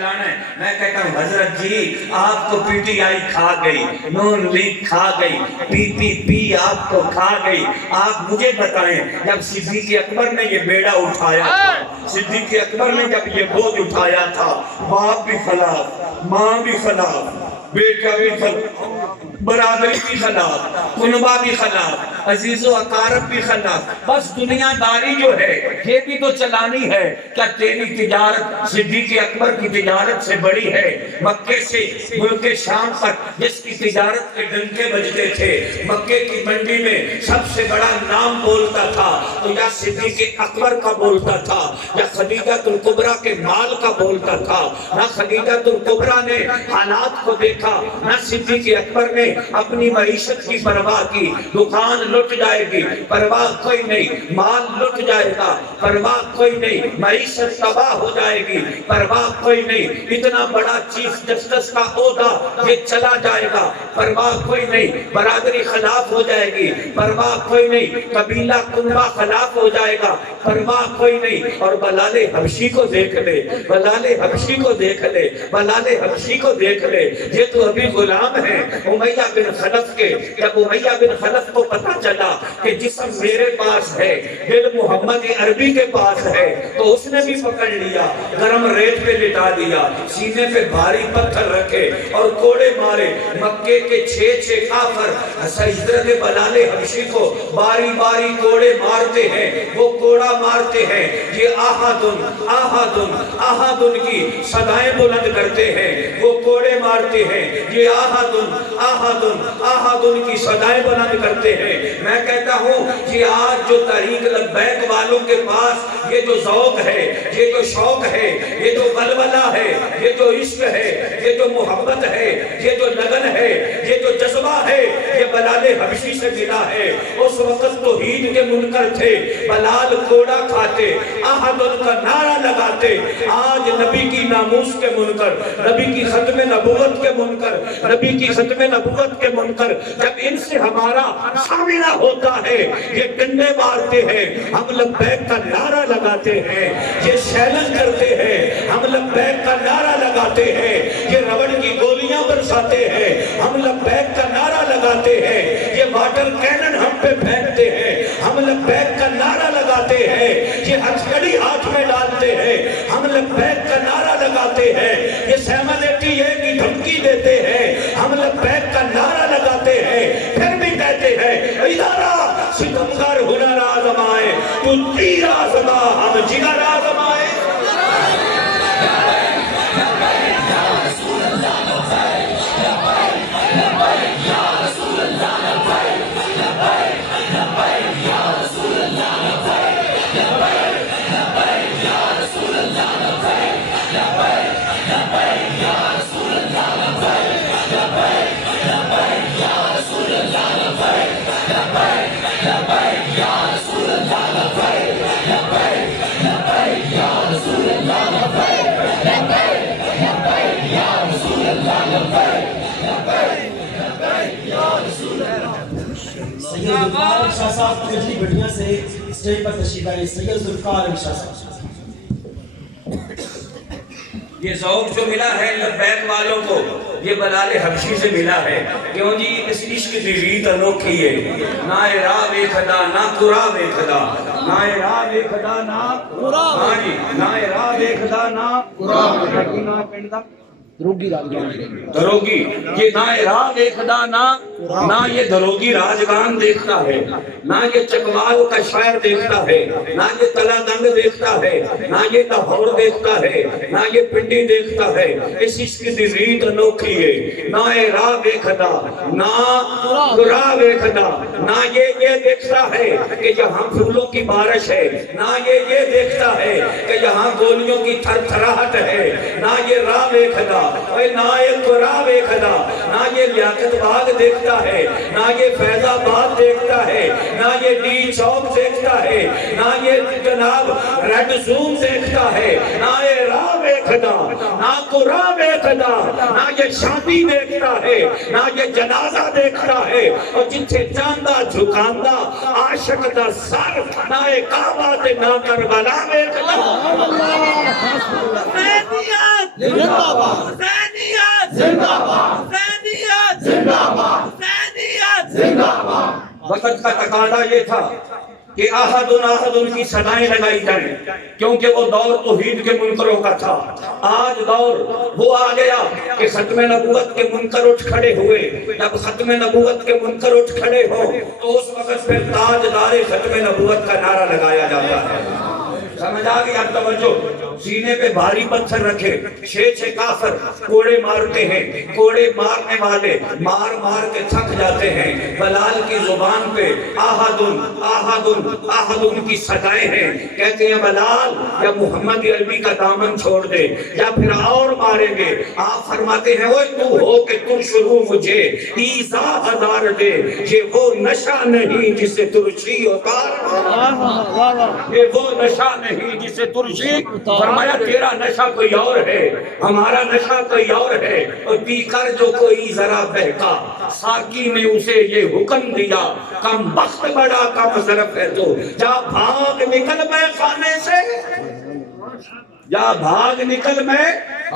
چلانا ہے. میں کہتا ہوں حضرت جی آپ کو پی ٹی آئی کھا گئی, نون لیگ کھا گئی, پی آپ کو کھا گئی. آپ مجھے بتائیں جب صدیق اکبر نے یہ بیڑا اٹھایا تھا, صدیق اکبر نے جب یہ بوجھ اٹھایا تھا, باپ بھی خلاف, ماں بھی خلاف, بیٹا بھی خلاف, برادری بھی خلاف, کنبہ بھی خلاف, عزیز و اقارب بھی خلاف. بس دنیا داری جو ہے یہ بھی تو چلانی ہے. کیا تیری تجارت صدیق اکبر کی تجارت سے بڑی ہے؟ مکے سے ملک شام تک جس کی تجارت کے ڈنکے بجتے تھے, مکے کی منڈی میں سب سے بڑا نام بولتا تھا, تو یا صدیق اکبر کا بولتا تھا یا خدیجہ الکبریٰ کے مال کا بولتا تھا. نہ خدیجہ الکبریٰ نے حالات کو دیکھا, نہ صدیق اکبر نے اپنی معیشت کی پرواہ کی. دکان لٹ جائے گی, پرواہ کوئی نہیں. مال لٹ جائے گا, پرواہ کوئی نہیں. معیشت تباہ ہو جائے گی, پرواہ کوئی نہیں. اتنا بڑا چیف جسٹس کا عہدہ یہ چلا جائے گا, پرواہ کوئی نہیں. برادری خلاف ہو جائے گی, پرواہ کوئی نہیں. قبیلہ کنبہ خلاف ہو جائے گا, پرواہ کوئی نہیں. اور بلال حبشی کو دیکھ لے, بلال حبشی کو دیکھ لے, بلال حبشی کو دیکھ لے. یہ تو ابھی غلام ہیں امیہ بن خلف کے. جب امیہ بن خلف کو پتا چلا کہ جسم میرے پاس ہے, دل محمد عربی کے پاس ہے, تو اس نے بھی پکڑ لیا, گرم ریت پہ لٹا دیا, سینے پہ بھاری پتھر رکھے اور کوڑے مارے. مکے کے 6 کافر حضرت بلال حبشی کو باری باری کوڑے مارتے ہیں. وہ کوڑا مارتے ہیں, یہ آہدن آہدن آہدن کی صدائیں بلند کرتے ہیں. وہ کوڑے مارتے ہیں, یہ آہدن آہدن آہدن کی صدائیں بلند کرتے ہیں. میں کہتا ہوں کہ آج جو تحریک لبیک والوں کے پاس یہ جو ذوق ہے, یہ جو شوق ہے, یہ جو ولولہ ہے, یہ جو عشق ہے, یہ جو محبت ہے, یہ جو لگن ہے, یہ جو جذبہ ہے, یہ بلال حبشی سے ملا ہے. اس وقت توحید کے منکر تھے, بلال کوڑا کھاتے, احدن کا نعرہ لگاتے. آج نبی کی ناموس کے منکر, نبی کی ختم نبوت کے منکر, نبی کی ختم نبوت کے منکر جب ان سے ہمارا سامنا ہوتا ہے, یہ ڈنڈے مارتے ہیں, ہم لبیک کا نعرہ لگاتے ہیں. یہ شیلن کرتے ہیں, ہم لبیک کا نعرہ لگاتے ہیں. یہ ربڑ کی گولیاں برساتے ہیں, ہم لبیک کا نعرہ لگاتے ہیں. یہ واٹر کینن ہم پہ پھینکتے ہیں, ہم لبیک کا نعرہ لگاتے ہیں. یہ ہتھکڑی ہاتھ میں ڈالتے ہیں, ہم لبیک کا نعرہ لگاتے ہیں. یہ سیمن کی دھمکی دیتے ہیں, ہم لبیک کا نعرہ لگاتے ہیں. پھر بھی کہتے ہیں ادارہ ستمگر ہنر آزمائے, تو تیر آزما ہم جگر آزمائے. سید ذوالفقار علی شاہ صاحب کھجلی بٹھیاں سے اسٹیج پر تشریف لائے. سید ذوالفقار علی شاہ صاحب. یہ ذوق جو ملا ہے لبیک والوں کو, یہ بلال حبشی سے ملا ہے. کیوں جی, اس عشق کی ریت انوکھی ہے. نہ راہ ویکھدا نہ قرا ویکھدا, نہ راہ ویکھدا نہ قرا, ہاں جی, نہ راہ ویکھدا نہ قرا. کی نہ پنڈ دا دروگی, یہ نہ راہ دیکھدا نہ یہ دروگی راجگان دیکھتا ہے, نہ یہ چکوال کا شہر دیکھتا ہے, نہ یہ تلا دنگ دیکھتا ہے, نہ یہ لاہور دیکھتا ہے, نہ یہ پنڈی دیکھتا ہے. اس عشق کی ریت انوکھی ہے. نہ راہ دیکھدا نہ قرا ویکھدا, نہ یہ دیکھتا ہے کہ یہاں پھولوں کی بارش ہے, نہ یہ دیکھتا ہے کہ یہاں گولیوں کی تھر تھراہٹ ہے. نہ یہ راہ دیکھدا, نہ یہ قرا ویکھدا, نہ یہ لیاقت باغ دیکھتا ہے, نہ یہ فیض آباد دیکھتا ہے, نہ یہ ڈی چوک دیکھتا ہے, نہ یہ جناب ریڈ زون دیکھتا ہے. نہ یہ راہ ویکھدا دیکھنا، نہ قرآن دیکھنا، نہ یہ شادی دیکھتا ہے، نہ یہ جنازہ دیکھتا ہے، اور جتھے جاندہ جھکاندہ عاشق دا سر، نہ ایک کعبہ تے نہ کربلا دیکھنا۔ حسینیت زندہ باد، حسینیت زندہ باد، حسینیت زندہ باد، حسینیت زندہ باد۔ وقت کا تقاضا یہ تھا کہ احد کی صدائیں لگائی جائیں، کیونکہ وہ دور توحید کے منکروں کا تھا۔ آج دور وہ آ گیا کہ ختم نبوت کے منکر اٹھ کھڑے ہوئے۔ جب ختم نبوت کے منکر اٹھ کھڑے ہوں تو اس وقت پھر تاجدار ختم نبوت کا نعرہ لگایا جاتا ہے۔ سمجھ آ گئی؟ اب توجہ، سینے پہ بھاری پتھر رکھے، چھ کافر کوڑے مارتے ہیں، کوڑے مارنے والے مار مار کے تھک جاتے ہیں۔ بلال کی زبان پہ احد کی صدائیں ہیں، کہتے ہیں بلال یا محمد عربی کا دامن چھوڑ دے یا پھر اور ماریں گے۔ آپ فرماتے ہیں اوے تو ہو کہ تو شروع مجھے ایزا ہزار دے، یہ وہ نشہ نہیں جسے ترشی اتار، یہ وہ نشہ نہیں جسے ترشی، فرمایا تیرا نشہ کوئی اور ہے، ہمارا نشہ کوئی اور ہے۔ اور پی کر جو کوئی ذرا بہکا، ساقی نے اسے یہ حکم دیا، کم بخت بڑا کم ظرف ہے تو جا بھاگ نکل میں خانے سے، جا بھاگ نکل میں۔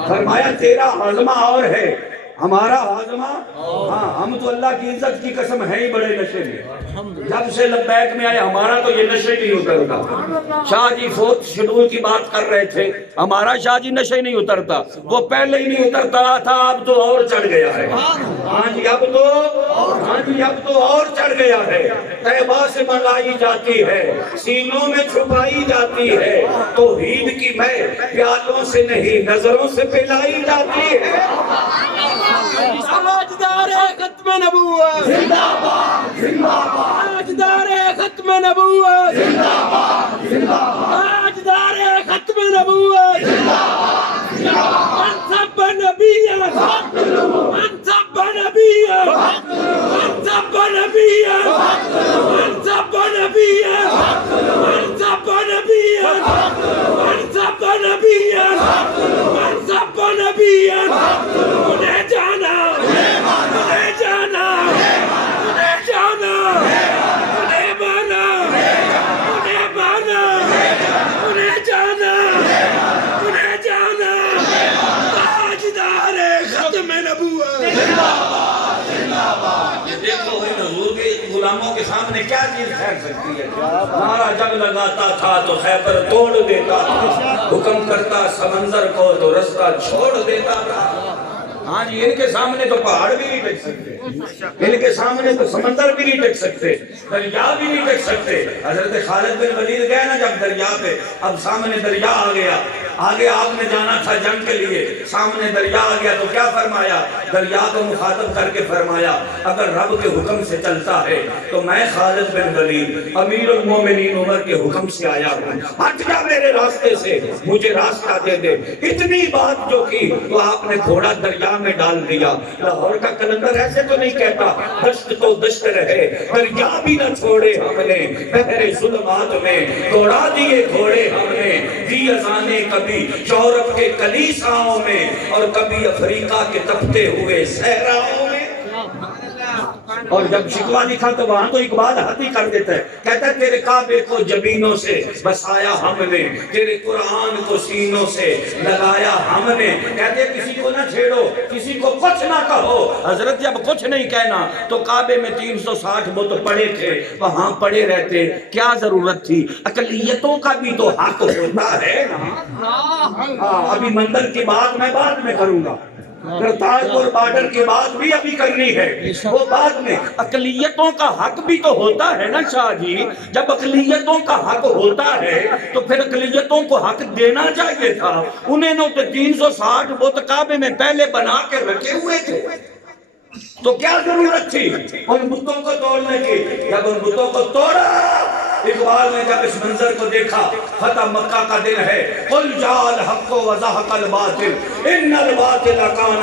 فرمایا تیرا ہاضمہ اور ہے، ہمارا ہاضمہ، ہاں ہم تو اللہ کی عزت کی قسم ہے ہی بڑے نشے میں۔ جب سے لبیک میں آئے ہمارا تو یہ نشے نہیں اترتا۔ شاہ جی فورتھ شیڈول کی بات کر رہے تھے، ہمارا شاہ جی نشے نہیں اترتا، وہ پہلے ہی نہیں اترتا تھا، اب تو اور چڑھ گیا ہے۔ ہاں جی اب تو اور چڑھ گیا ہے۔ طیبہ سے منگائی جاتی ہے، سینوں میں چھپائی جاتی ہے، توحید کی میں پیالوں سے نہیں نظروں سے پلائی جاتی ہے۔ تاجدار ختم نبوت زندہ باد، زندہ باد، تاجدار ختم نبوت زندہ باد، زندہ باد، تاجدار ختم نبوت من سب نبیا من سب نبیا من سب نبیا من سب نبیا من سب نبیا من سب نبیا من سب نبیا، انہیں جانا انہیں جانا انہیں جانا انہیں مانا انہیں مانا انہیں جانا انہیں جانا۔ تاجدار ختم نبوت، یہ دیکھو حضور کے غلاموں کے سامنے کیا چیز ٹھہر سکتی ہے۔ نعرہ جب لگاتا تھا تو خیبر توڑ دیتا تھا، حکم کرتا سمندر کو تو رستہ چھوڑ دیتا تھا۔ ہاں جی ان کے سامنے تو پہاڑ بھی نہیں ٹک سکتے، ان کے سامنے تو سمندر بھی نہیں ٹک سکتے، دریا بھی نہیں ٹک سکتے۔ حضرت خالد بن ولید گئے نا جب دریا پہ، اب سامنے دریا آ گیا، آگے آپ نے جانا تھا جنگ کے لیے، سامنے دریا آ گیا تو کیا فرمایا؟ دریا کو مخاطب کر کے فرمایا اگر رب کے حکم سے چلتا ہے تو میں خالد بن ولید امیر المومنین عمر کے حکم سے آیا ہوں، ہٹ جا میرے راستے سے، مجھے راستہ دے دے۔ اتنی بات جو کی تو آپ نے گھوڑا دریا میں ڈال دیا۔ لاہور کا کلندر ایسے تو نہیں کہتا دشت تو دشت رہے، دریا بھی نہ چھوڑے ہم نے، بحر ظلمات میں دوڑا دیے گھوڑے ہم نے، دی اذانے کبھی یورپ کے کلیساؤں میں اور کبھی افریقہ کے تپتے ہوئے صحراؤں میں۔ اور جب شکوہ لکھا تو وہاں تو اقبال حد ہی کر دیتا ہے، کہتا ہے تیرے کعبے کو جبینوں سے بسایا ہم نے، تیرے قرآن کو سینوں سے لگایا ہم نے۔ کہتے ہیں کسی کو نہ چھیڑو، کسی کو کچھ نہ کہو۔ حضرت جب کچھ نہیں کہنا تو کعبے میں 360 بت پڑے تھے، وہاں پڑے رہتے، کیا ضرورت تھی؟ اقلیتوں کا بھی تو حق ہوتا ہے نا۔ ابھی مندر کی بات میں بعد میں کروں گا، کرتارپور بارڈر کی بات بھی ابھی کرنی ہے، وہ بعد میں۔ اقلیتوں کا حق بھی تو ہوتا ہے نا شاہ جی، جب اقلیتوں کا حق ہوتا ہے تو پھر اقلیتوں کو حق دینا چاہیے تھا۔ انہیں تو 360 بت کعبے میں پہلے بنا کے رکھے ہوئے تھے، تو کیا ضرورت تھی ان بتوں کو توڑنے کی؟ جب ان بتوں کو توڑا، اقبال نے جب اس منظر کو دیکھا، فتح مکہ کا دن ہے، قل جاء الحق وزهق الباطل ان الباطل کان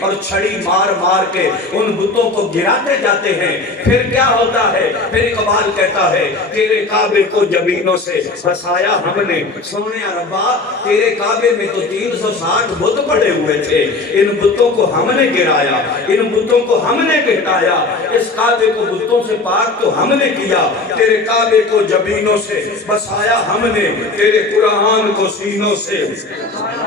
اور چھڑی مار مار کے ان بتوں کو گراتے جاتے ہیں۔ پھر کیا ہوتا ہے؟ پھر اقبال کہتا ہے تیرے کعبے کو زمینوں سے بسایا ہم نے، سونے ربا تیرے کعبے میں تو 360 بت پڑے ہوئے تھے، ان بتوں کو ہم نے گرایا، ان بتوں کو ہم نے گھٹایا، اس کعبے کو بتوں سے پاک تو ہم نے کیا، تیرے کعبے کو زمینوں سے بسایا ہم نے، تیرے قرآن کو سینوں سے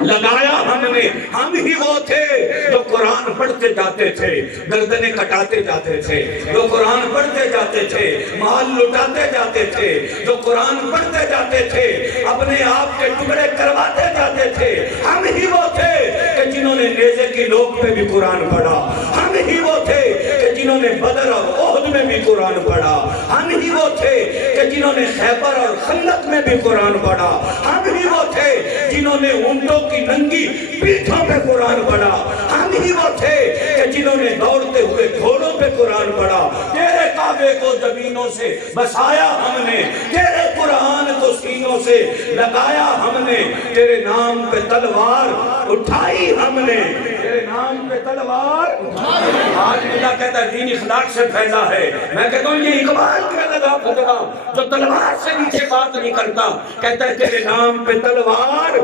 لگایا ہم نے۔ ہم ہی وہ تھے جو قرآن پڑھتے جاتے تھے، گردنیں کٹاتے جاتے تھے، جو قرآن پڑھتے جاتے تھے، مال لٹاتے جاتے تھے، جو قرآن پڑھتے جاتے تھے، اپنے آپ کے ٹکڑے کرواتے جاتے تھے۔ ہم ہی وہ تھے کہ جنہوں نے نیزے کی نوک پہ بھی قرآن پڑھا، ہم ہی وہ تھے کہ جنہوں نے بدر اور احد میں بھی قرآن پڑھا، ہم ہی وہ تھے کہ جنہوں نے خیبر اور خندق میں بھی قرآن پڑھا، ہم ہی وہ تھے جنہوں نے اونٹوں کی ننگی پیٹھوں پہ قرآن پڑھا، ہم ہی وہ تھے کہ جنہوں نے دوڑتے ہوئے گھوڑوں پہ قرآن پڑھا۔ تیرے کعبے کو زمینوں سے بسایا ہم نے، تیرے قرآن کو سینوں سے لگایا ہم نے، تیرے نام پہ تلوار اٹھائی ہم نے، تیرے نام پہ تلوار اٹھائی۔ آج اللہ کہتا ہے دین اخلاق سے پھیلا ہے، میں کہتا ہوں یہ اقبال کا لگا فتوا جو تلوار سے نیچے بات نہیں کرتا، کہتا ہے تیرے نام پہ تلوار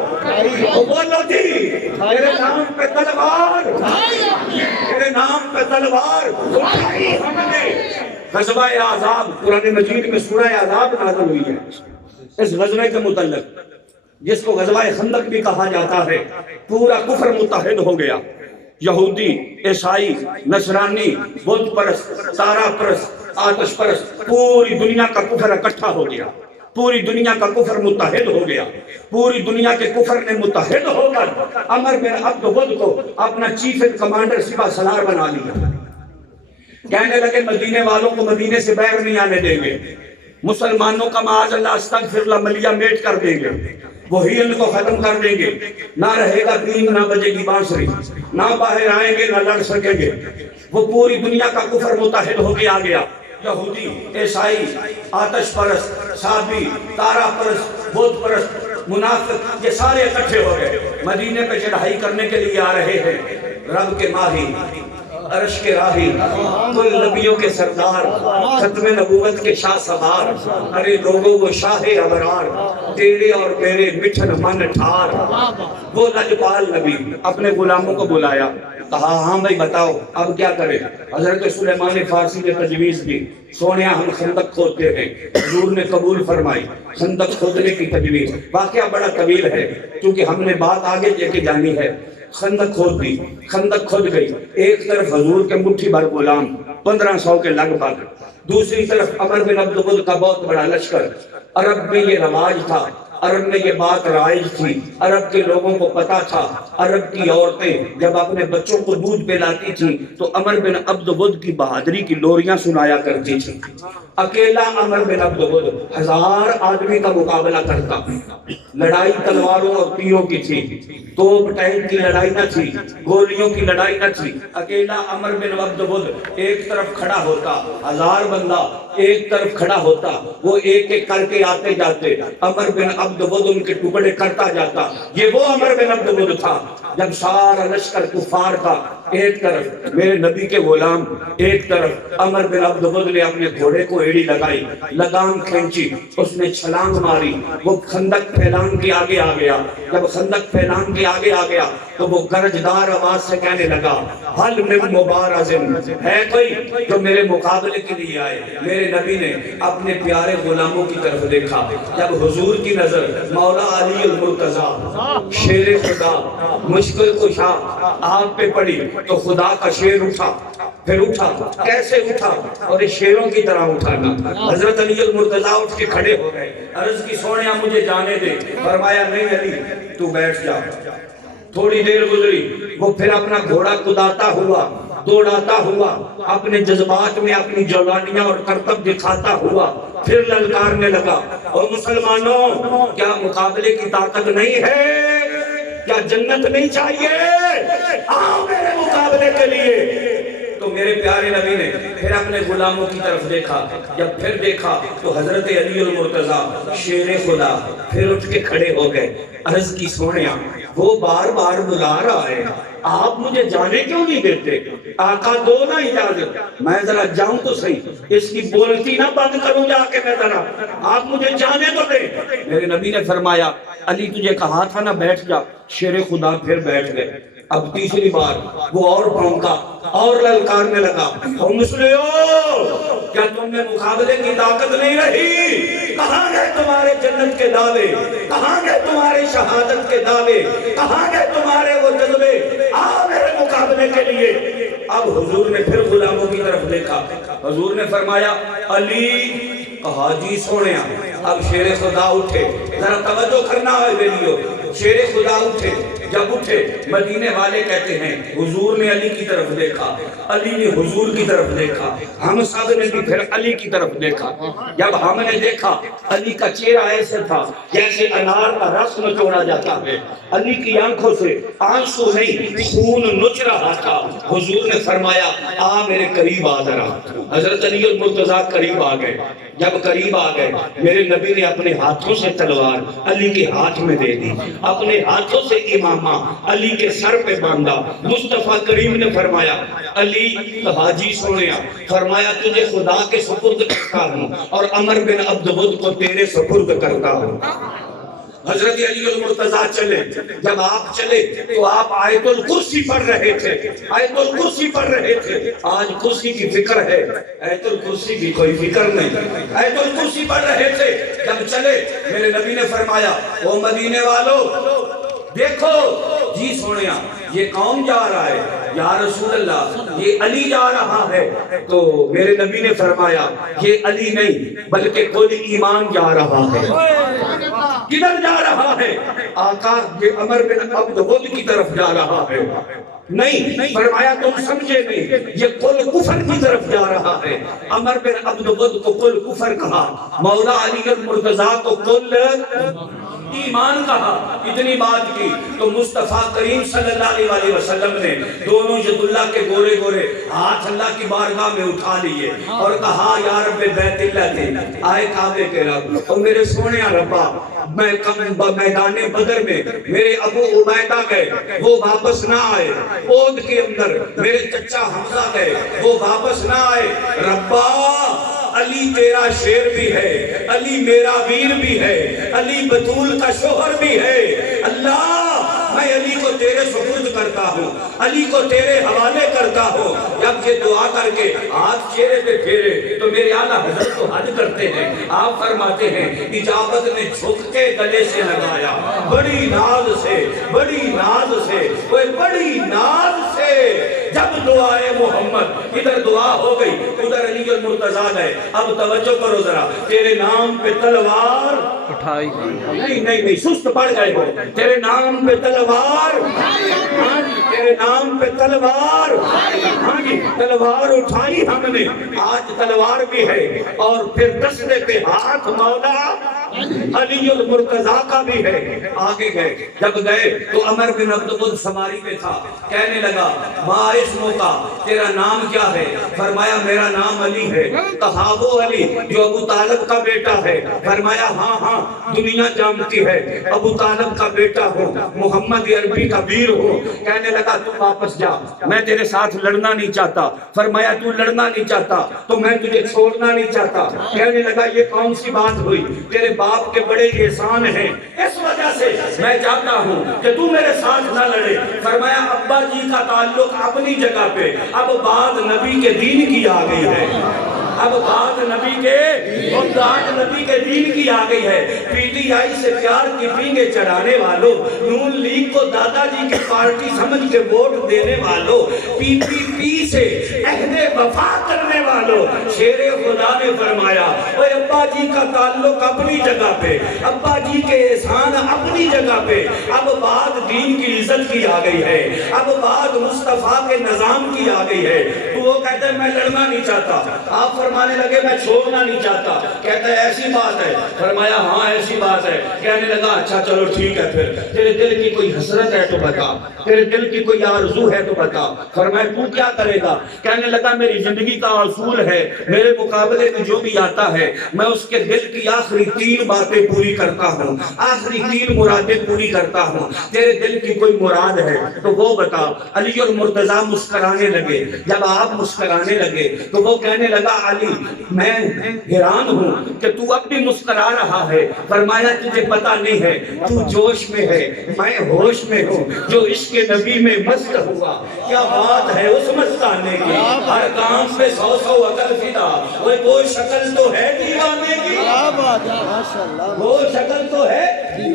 بولو جی، تیرے نام پہ تلوار، تیرے نام پہ تلوار اٹھائی ہم نے۔ غزوہ احزاب قرآن مجید میں سورہ احزاب نازل ہوئی ہے، اس غزوے کے متعلق جس کو غزوہ خندق بھی کہا جاتا ہے۔ پورا کفر متحد ہو گیا، یہودی، عیسائی، نصرانی، بت پرست، تارا پرست، آتش پرست، پوری دنیا کا کفر اکٹھا ہو گیا، پوری دنیا کا کفر متحد ہو گیا۔ پوری دنیا کے کفر نے متحد ہو کر عمر بن عبد ود کو اپنا چیف کمانڈر سپہ سالار بنا لیا۔ کہنے لگے مدینے والوں کو مدینے سے باہر نہیں آنے دیں گے، مسلمانوں کا معاذ اللہ استغفر اللہ ملیہ میٹ کر دیں گے، وہی ان کو ختم کر دیں گے، نہ رہے گا دین، نہ بجے گی بانسری، نہ باہر آئیں گے نہ لڑ سکیں گے۔ وہ پوری دنیا کا کفر متحد ہو کے آ گیا، یہودی، عیسائی، آتش پرست، صابی، تارا پرست، بت پرست، منافق، یہ سارے اکٹھے ہو گئے، مدینے پہ چڑھائی کرنے کے لیے آ رہے ہیں۔ رب کے ماہی، عرش کے راہی، کل نبیوں کے سردار، ختم نبوت کے شاہ سوار، ارے لوگوں وہ شاہ ابرار، تیرے اور میرے مٹھن من ٹھار۔ وہ لجپال نبی اپنے غلاموں کو بلایا، کہا ہاں بھائی بتاؤ اب کیا کریں؟ حضرت سلیمان فارسی نے تجویز دی، سونیا ہم خندق کھودتے ہیں، حضور نے قبول فرمائی خندق کھودنے کی تجویز۔ واقعہ بڑا طویل ہے کیونکہ ہم نے بات آگے لے کے جانی ہے۔ خندق کھود دی، خندق کھود گئی، ایک طرف حضور کے مٹھی بھر غلام 1500 کے لگ بھگ، دوسری طرف عمر بن عبد ود کا بہت بڑا لشکر۔ عرب میں یہ رواج تھا، عرب میں یہ بات رائج تھی، عرب کے لوگوں کو پتا تھا، عرب کی عورتیں جب اپنے بچوں کو دودھ پلاتی تھیں تو عمر بن عبد ود کی بہادری کی لوریاں سنایا کرتی تھیں۔ اکیلا عمر بن عبد ود 1000 آدمی کا مقابلہ کرتا، لڑائی تلواروں اور تیروں کی تھی، توپ ٹینک کی لڑائی نہ تھی، گولیوں کی لڑائی نہ تھی۔ اکیلا عمر بن عبد ود ایک طرف کھڑا ہوتا، 1000 بندہ ایک طرف کھڑا ہوتا، وہ ایک ایک کر کے آتے جاتے، عمر بن عبد ود ان کے ٹکڑے کرتا جاتا۔ یہ وہ عمر بن عبد ود تھا جب سارا لشکر کفار تھا، ایک طرف میرے نبی کے غلام، ایک طرف عمر بن عبد ود نے اپنے گھوڑے کو ایڑی لگائی، لگام کھینچی، اس نے چھلانگ ماری، وہ خندق پھیلان کے آگے آ گیا۔ جب خندق پھیلان کے آگے آ گیا تو وہ گرجدار آواز سے کہنے لگا حل من مبارزن، ہے کوئی جو میرے مقابلے کے لیے آئے؟ میرے نبی نے اپنے پیارے غلاموں کی طرف دیکھا، جب حضور کی نظر مولا علی المرتضیٰ شیر خدا مشکل کشا آپ پہ پڑی تو خدا کا شیر اٹھا، پھر اٹھا، کیسے اٹھا؟ اور اس شیروں کی طرح اٹھانا۔ حضرت علی المرتضیٰ اٹھ کے کھڑے ہو گئے، عرض کی سونیا مجھے جانے دے، فرمایا نہیں علی تو بیٹھ جا۔ تھوڑی دیر گزری، وہ پھر اپنا گھوڑا کداتا ہوا، دوڑاتا ہوا، اپنے جذبات میں اپنی جوانیاں اور کرتب دکھاتا ہوا، پھر للکارنے لگا، اور مسلمانوں کیا مقابلے کی طاقت نہیں ہے؟ کیا جنت نہیں چاہیے؟ آؤ میرے مقابلے کے لیے۔ تو میرے پیارے نبی نے پھر اپنے غلاموں کی طرف دیکھا، جب پھر دیکھا تو حضرت علی المرتضیٰ شیر خدا پھر اٹھ کے کھڑے ہو گئے، عرض کی سونیا وہ بار بار بلا رہا ہے، آپ مجھے جانے کیوں نہیں دیتے؟ آقا دو نا اجازت، میں ذرا جاؤں تو صحیح، اس کی بولتی نہ بند کروں جا کے میں ذرا، آپ مجھے جانے تو دیں۔ میرے نبی نے فرمایا علی تجھے کہا تھا نا بیٹھ جا، شیر خدا پھر بیٹھ گئے۔ اب تیسری بار وہ اور بھونکا اور للکارنے لگا، او مسلموں کیا تم میں مقابلے کی طاقت نہیں رہی؟ کہاں گئے تمہارے جنت کے دعوے؟ کہاں گئے تمہارے شہادت کے دعوے؟ کہاں گئے تمہارے وہ جذبے؟ آ میرے مقابلے کے لیے۔ اب حضور نے پھر غلاموں کی طرف دیکھا، حضور نے فرمایا علی، کہا جی سونیا۔ اب شیر خدا اٹھے، ذرا توجہ کرنا ہے بیلیو، شیر خدا اٹھے، جب اٹھے مدینے والے کہتے ہیں حضور نے علی کی طرف دیکھا، علی نے حضور کی طرف دیکھا، ہم سب نے بھی پھر علی کی طرف دیکھا۔ جب ہم نے دیکھا علی کا چہرہ ایسے تھا جیسے انار کا رس نچوڑا جاتا ہے، علی کی آنکھوں سے آنسو نہیں خون نچ رہا تھا۔ حضور نے فرمایا آ میرے قریب آ ذرا۔ حضرت علی المرتضیٰ قریب آ گئے، جب قریب آ گئے میرے نبی نے اپنے ہاتھوں سے تلوار علی کے ہاتھ میں دے دی، اپنے ہاتھوں سے امامہ علی کے سر پہ باندھا۔ مصطفیٰ کریم نے فرمایا علی، کہا جی سونیا، فرمایا تجھے خدا کے سپرد کرتا ہوں اور عمر بن عبدود کو تیرے سپرد کرتا ہوں۔ حضرت علی المرتضیٰ چلے، جب آپ چلے تو آپ آیت الکرسی پڑھ رہے تھے، آیت الکرسی پڑھ رہے تھے۔ آج کرسی کی فکر ہے، آیت الکرسی کی کوئی فکر نہیں، آیت الکرسی پڑھ رہے تھے۔ جب چلے میرے نبی نے فرمایا او مدینے والو دیکھو، جی سونیا یہ کون جا رہا ہے؟ یا رسول اللہ یہ علی جا رہا ہے۔ تو میرے نبی نے فرمایا یہ علی نہیں بلکہ کل ایمان جا رہا ہے۔ کدھر جا رہا ہے؟ آقا یہ عمر بن عبدود کی طرف جا رہا ہے۔ نہیں، فرمایا تم سمجھے نہیں، یہ کل کفر کی طرف جا رہا ہے۔ عمر بن عبدود کو کل کفر کہا، مولا علی المرتضیٰ کو کل ایمان کہا۔ اتنی بات کی تو مصطفیٰ کریم صلی اللہ علیہ وسلم نے دونوں ید اللہ کے گورے گورے ہاتھ اللہ کی بارگاہ میں اٹھا لیے اور کہا یا رب بیت اللہ کے آئے کعبے کے رب، اور میرے سونے ربا میں میدان بدر میں میرے ابو عبیدہ گئے وہ واپس نہ آئے، اود کے اندر میرے چچا حمزہ گئے وہ واپس نہ آئے، ربا علی تیرا شیر بھی ہے، علی میرا ویر بھی ہے، علی بطول کا شوہر بھی ہے، اللہ میں علی کو تیرے سپرد کرتا ہوں، علی کو تیرے حوالے کرتا ہوں۔ جب یہ دعا کر کے ہاتھ چہرے پہ پھیرے تو میرے اعلیٰ حضرت تو حج کرتے ہیں، آپ فرماتے ہیں اجابت نے جھک کے گلے سے لگایا، بڑی ناز سے، بڑی ناز سے، بڑی ناز سے۔ جب دعائے محمد، ادھر دعا ہو گئی ادھر علی المرتضیٰ گئے۔ اب توجہ کرو ذرا، تیرے نام پہ تلوار اٹھائی، نہیں سست پڑ گئے ہو، تیرے نام پہ تلوار، ہاں جی تیرے نام پہ تلوار، ہاں جی تلوار اٹھائی ہم نے، آج تلوار بھی ہے اور پھر دستے پہ ہاتھ مولا علی المرتضیٰ کا بھی ہے۔ آگے گئے، جب گئے تو عمر بن عبدود سواری پہ تھا، کہنے لگا ما اسمو کا، تیرا نام کیا ہے؟ فرمایا میرا نام علی ہے۔ کہا وہ علی جو ابو طالب کا بیٹا ہے؟ فرمایا ہاں دنیا جانتی ہے ابو طالب کا بیٹا ہو، محمد عربی کا ویر ہو۔ کہنے لگا تو واپس جا، میں تیرے ساتھ لڑنا نہیں چاہتا۔ فرمایا تو لڑنا نہیں چاہتا تو میں تجھے چھوڑنا نہیں چاہتا۔ کہنے لگا یہ کون سی بات ہوئی؟ تیرے باپ کے بڑے احسان ہیں، اس وجہ سے میں چاہتا ہوں کہ تو میرے ساتھ نہ لڑے۔ فرمایا ابا جی کا تعلق اپنی جگہ پہ، اب بات نبی کے دین کی آ گئی ہے، اب بات نبی کے دین کی آ گئی ہے۔ پی ٹی آئی سے پیار کی پینگے چڑھانے والوں، نون لیگ کو دادا جی کی پارٹی سمجھ کے ووٹ دینے والوں، پی پی پی سے عہد وفا کرنے والوں، شیر خدا نے فرمایا اوے ابا جی کا تعلق اپنی جگہ پہ، ابا جی کے احسان اپنی جگہ پہ، اب بات دین کی عزت کی آ گئی ہے، اب بات مصطفیٰ کے نظام کی آ گئی ہے۔ تو وہ کہتے ہیں میں لڑنا نہیں چاہتا۔ آپ فرمانے لگے میں چھوڑنا نہیں چاہتا. کہتا ہے ایسی بات ہے؟ فرمایا ہاں ایسی بات ہے. کہنے لگا اچھا چلو ٹھیک ہے، پھر تیرے دل کی کوئی حسرت ہے تو بتا، تیرے دل کی کوئی آرزو ہے تو بتا. فرمایا تو کیا کرے گا؟ کہنے لگا میری زندگی کا اصول ہے، میرے مقابلے میں جو بھی آتا ہے میں اس کے دل کی آخری 3 باتیں پوری کرتا ہوں، آخری 3 مرادیں پوری کرتا ہوں. تیرے دل کی کوئی مراد ہے تو وہ بتا. علی اور مرتضیٰ مسکرانے لگے. جب آپ مسکرانے لگے تو وہ کہنے لگا علی میں حیران ہوں کہ تو اب بھی مسکرا رہا ہے. فرمایا تجھے پتا نہیں ہے، تو جوش میں ہے، میں ہوش میں ہوں جو عشق نبی میں مست ہوا. کیا بات ہے اس مستانے کی، ہر کام پہ 100 عقل فدا. وہ شکل تو ہے دیوانے کی، وہ شکل تو ہے،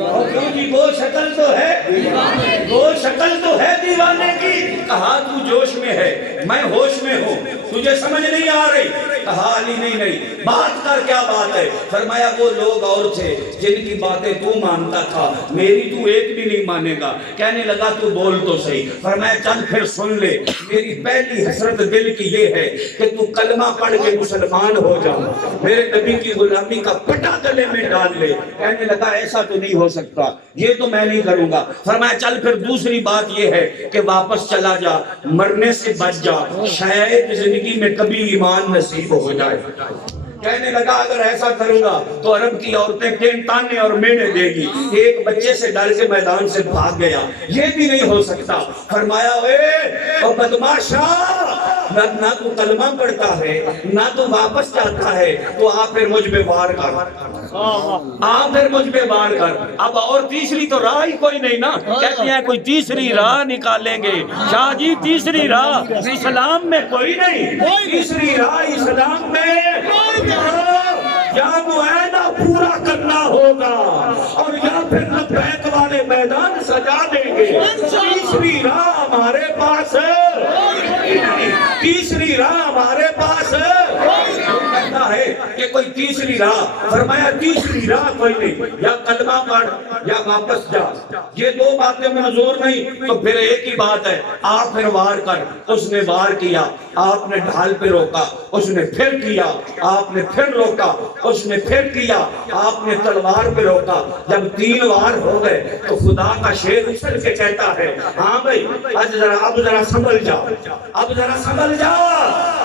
اور کیوں جی وہ شکل تو ہے، وہ شکل تو ہے دیوانے کی. کہا تو جوش میں ہے میں ہوش میں ہوں، تجھے سمجھ نہیں آ رہی. کہا علی نہیں بات کر، کیا بات ہے؟ فرمایا وہ لوگ اور تھے جن کی باتیں تو مانتا تھا، میری تو ایک بھی نہیں مانے گا. کہنے لگا تو بول تو صحیح. فرمایا چل پھر سن لے، میری پہلی حسرت دل کی یہ ہے کہ تو کلمہ پڑھ کے مسلمان ہو جا، میرے نبی کی غلامی کا پٹا گلے میں ڈال لے. کہنے لگا ایسا تو نہیں ہو سکتا، یہ تو میں نہیں کروں گا. فرمایا چل پھر دوسری بات یہ ہے کہ واپس چلا جا، مرنے سے بچ جا، شاید زندگی میں کبھی ایمان نصیب ہو جائے. کہنے لگا اگر ایسا کروں گا تو عرب کی عورتیں ٹین تانے اور مینے دے گی. ایک بچے سے ڈر کے میدان سے بھاگ گیا، یہ بھی نہیں ہو سکتا. فرمایا اے او بدماشا، نہ تو کلمہ پڑھتا ہے نہ تو واپس جاتا ہے، تو آپ پھر مجھ پہ وار کر، آپ پھر مجھ پہ وار کر. اب اور تیسری تو راہ ہی کوئی نہیں نا. کہتے ہیں کوئی تیسری راہ نکالیں گے. شاہ جی تیسری راہ اسلام میں کوئی نہیں، تیسری راہ اسلام میں یا معاہدہ پورا کرنا ہوگا اور یا پھر لبیک والے میدان سجا دیں گے. تیسری راہ ہمارے پاس ہے، تیسری راہ ہمارے پاس ہے. کہتا ہے کہ کوئی تیسری راہ. فرمایا تیسری راہ کوئی نہیں، یا کلمہ پڑھ یا واپس جا. یہ 2 باتیں منظور نہیں تو پھر ایک ہی بات ہے، آپ پھر وار کر. اس نے وار کیا، آپ نے ڈھال پہ روکا، اس نے پھر کیا، آپ نے پھر روکا، اس نے پھر کیا، آپ نے تلوار پہ روکا. جب 3 وار ہو گئے تو خدا کا شیر اچھل کے کہتا ہے ہاں بھائی اب ذرا سنبھل جا، اب ذرا سنبھل جا،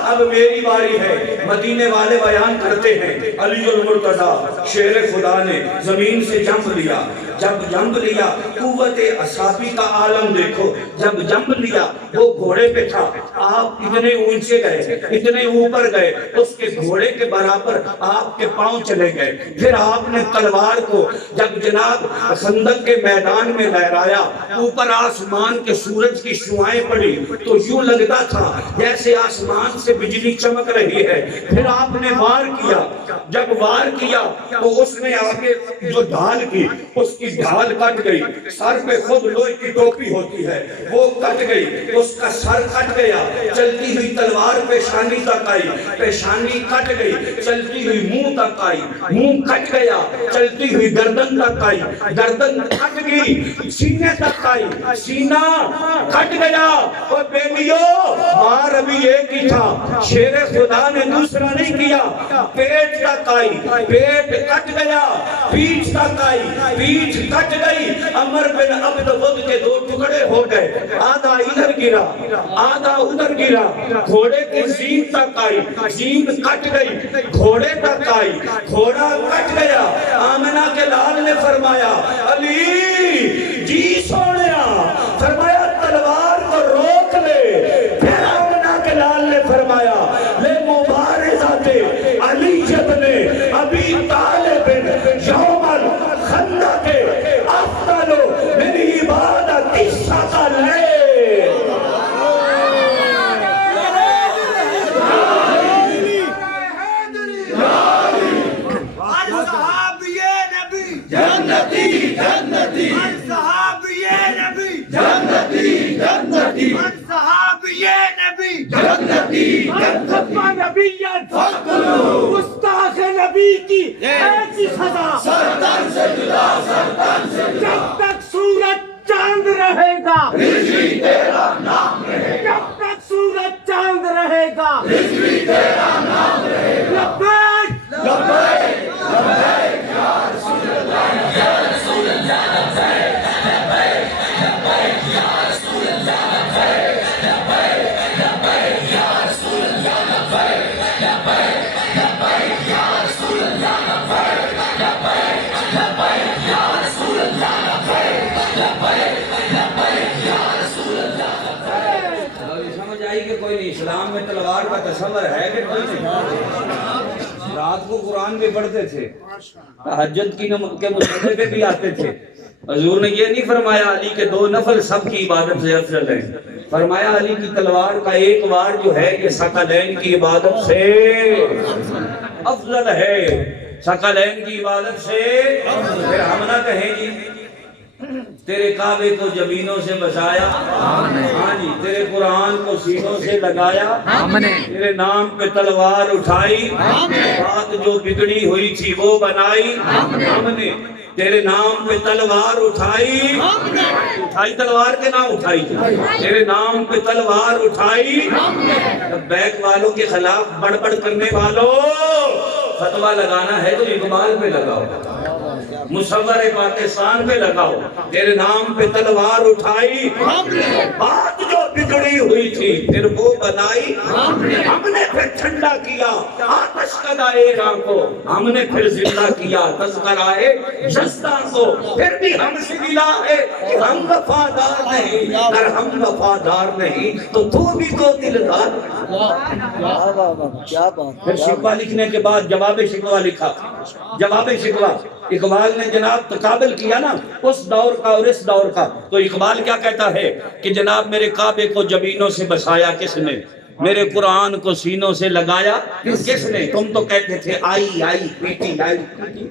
اب میری باری ہے. مدینے والے بیان کرتے ہیں علی المرتضیٰ شیر خدا نے زمین سے جنب لیا. جب جنب لیا قوت اصحابی کا عالم دیکھو. جب جنب لیا وہ گھوڑے پہ تھا، آپ اتنے اونچے گئے، اتنے اوپر گئے، اس کے گھوڑے کے برابر آپ کے پاؤں چلے گئے. پھر آپ نے تلوار کو جب جناب خندق کے میدان میں لہرایا، اوپر آسمان کے سورج کی شعاعیں پڑی تو یوں لگتا تھا جیسے آسمان سے بجلی چمک رہی ہے. پھر آپ نے وار کیا. جب وار کیا تو اس نے آگے جو ڈھال کی، اس کی ڈھال کٹ گئی. سر پہ خود لوہے کی ٹوپی ہوتی ہے، وہ کٹ گئی، اس کا سر کٹ گیا. چلتی ہوئی تلوار پیشانی تک آئی، پیشانی کٹ گئی. چلتی ہوئی منہ تک آئی، منہ کٹ گیا. چلتی ہوئی گردن تک آئی، گردن کٹ گئی. سینے تک آئی، سینہ کٹ گیا. اور بیٹیوں مار ابھی ایک ہی تھا، شیر خدا نے دوسرا نہیں کیا. پیٹ تک آئی، پیٹ کٹ گیا. پیٹھ تک آئی، پیٹھ کٹ گئی. عمر بن عبد ود کے 2 ٹکڑے ہو گئے، آدھا ادھر گرا آدھا ادھر گرا. گھوڑے کی زین تک آئی، زین کٹ گئی. گھوڑے تک آئی، گھوڑا کٹ گیا. آمنہ کے لال نے فرمایا علی جی سونیا، فرمایا تلوار کو روک لے. پھر آمنہ کے لال نے فرمایا لے مبارزات علی ابن ابی طالب یوم الخندق افضل من عبادت الثقلین. جنتی جنتی صحابی نبی جنتی جنتی صحابی نبی جنتی نبی گستاخ نبی کی ایسی سزا سرطان سے جدا، سرطان سے جدا. جب تک سورج چاند رہے گا رضوی تیرا نام رہے گا، جب تک سورج چاند رہے گا رضوی تیرا نام رہے گا. اسلام میں تلوار کا تصور ہے کہ نہیں؟ رات کو قرآن بھی پڑھتے تھے، تہجد کے مسئلے پہ بھی آتے تھے۔ حضور نے یہ نہیں فرمایا علی کے 2 نفل سب کی عبادت سے افضل ہے، فرمایا علی کی تلوار کا 1 وار جو ہے یہ ثقلین کی عبادت سے افضل ہے، ثقلین کی عبادت سے۔ پھر ہم نہ کہیں جی تیرے کعبے کو جبینوں سے بچایا، ہاں جی، تیرے قرآن کو سینوں سے لگایا، تیرے نام پہ تلوار اٹھائی، بات جو بگڑی ہوئی تھی وہ بنائی ہم نے، تیرے نام پہ تلوار اٹھائی، اٹھائی تلوار کے نام اٹھائی، تیرے نام پہ تلوار اٹھائی۔ بیک والوں کے خلاف بڑبڑ کرنے والوں، فتویٰ لگانا ہے تو اقبال پہ لگاؤ، مصور پاکستان پہ لگاؤ، تیرے نام پہ تلوار اٹھائی، بات جو بگڑی ہوئی تھی پھر وہ بنائی ہم نے، پھر ٹھنڈا کیا آتش کدائے راں کو، ہم نے پھر زندہ کیا تذکرائے جزداں کو۔ پھر بھی ہم سے گلا ہے کہ ہم وفادار نہیں، اگر ہم وفادار نہیں تو تو بھی تو دلدار۔ پھر شکوہ لکھنے کے بعد جواب شکوہ لکھا، جواب شکوہ اقبال نے جناب تقابل کیا نا اس دور کا اور اس دور کا، تو اقبال کیا کہتا ہے کہ جناب میرے کعبے کو جبینوں سے بسایا کس نے، میرے قرآن کو سینوں سے لگایا کس نے؟ تم تو کہتے تھے آئی آئی پیٹی آئی پیٹی،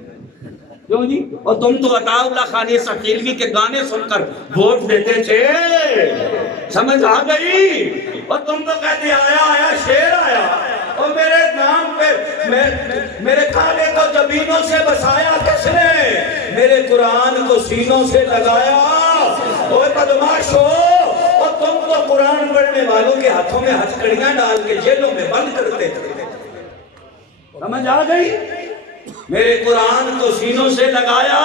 کیوں جی؟ اور تم تو عطا اللہ خانی ثقیلوی کے گانے سن کر ووٹ دیتے تھے، سمجھ آ گئی؟ اور تم تو کہتے آیا آیا شیر آیا، اور میرے نام پہ میرے کعبے کو جبینوں سے بسایا کس نے، میرے قرآن کو سینوں سے لگایا۔ اوہ بدماش ہو، اور تم تو قرآن پڑھنے والوں کے ہاتھوں میں ہتھکڑیاں ڈال کے جیلوں میں بند کرتے تھے، سمجھ آ گئی؟ میرے قرآن کو سینوں سے لگایا،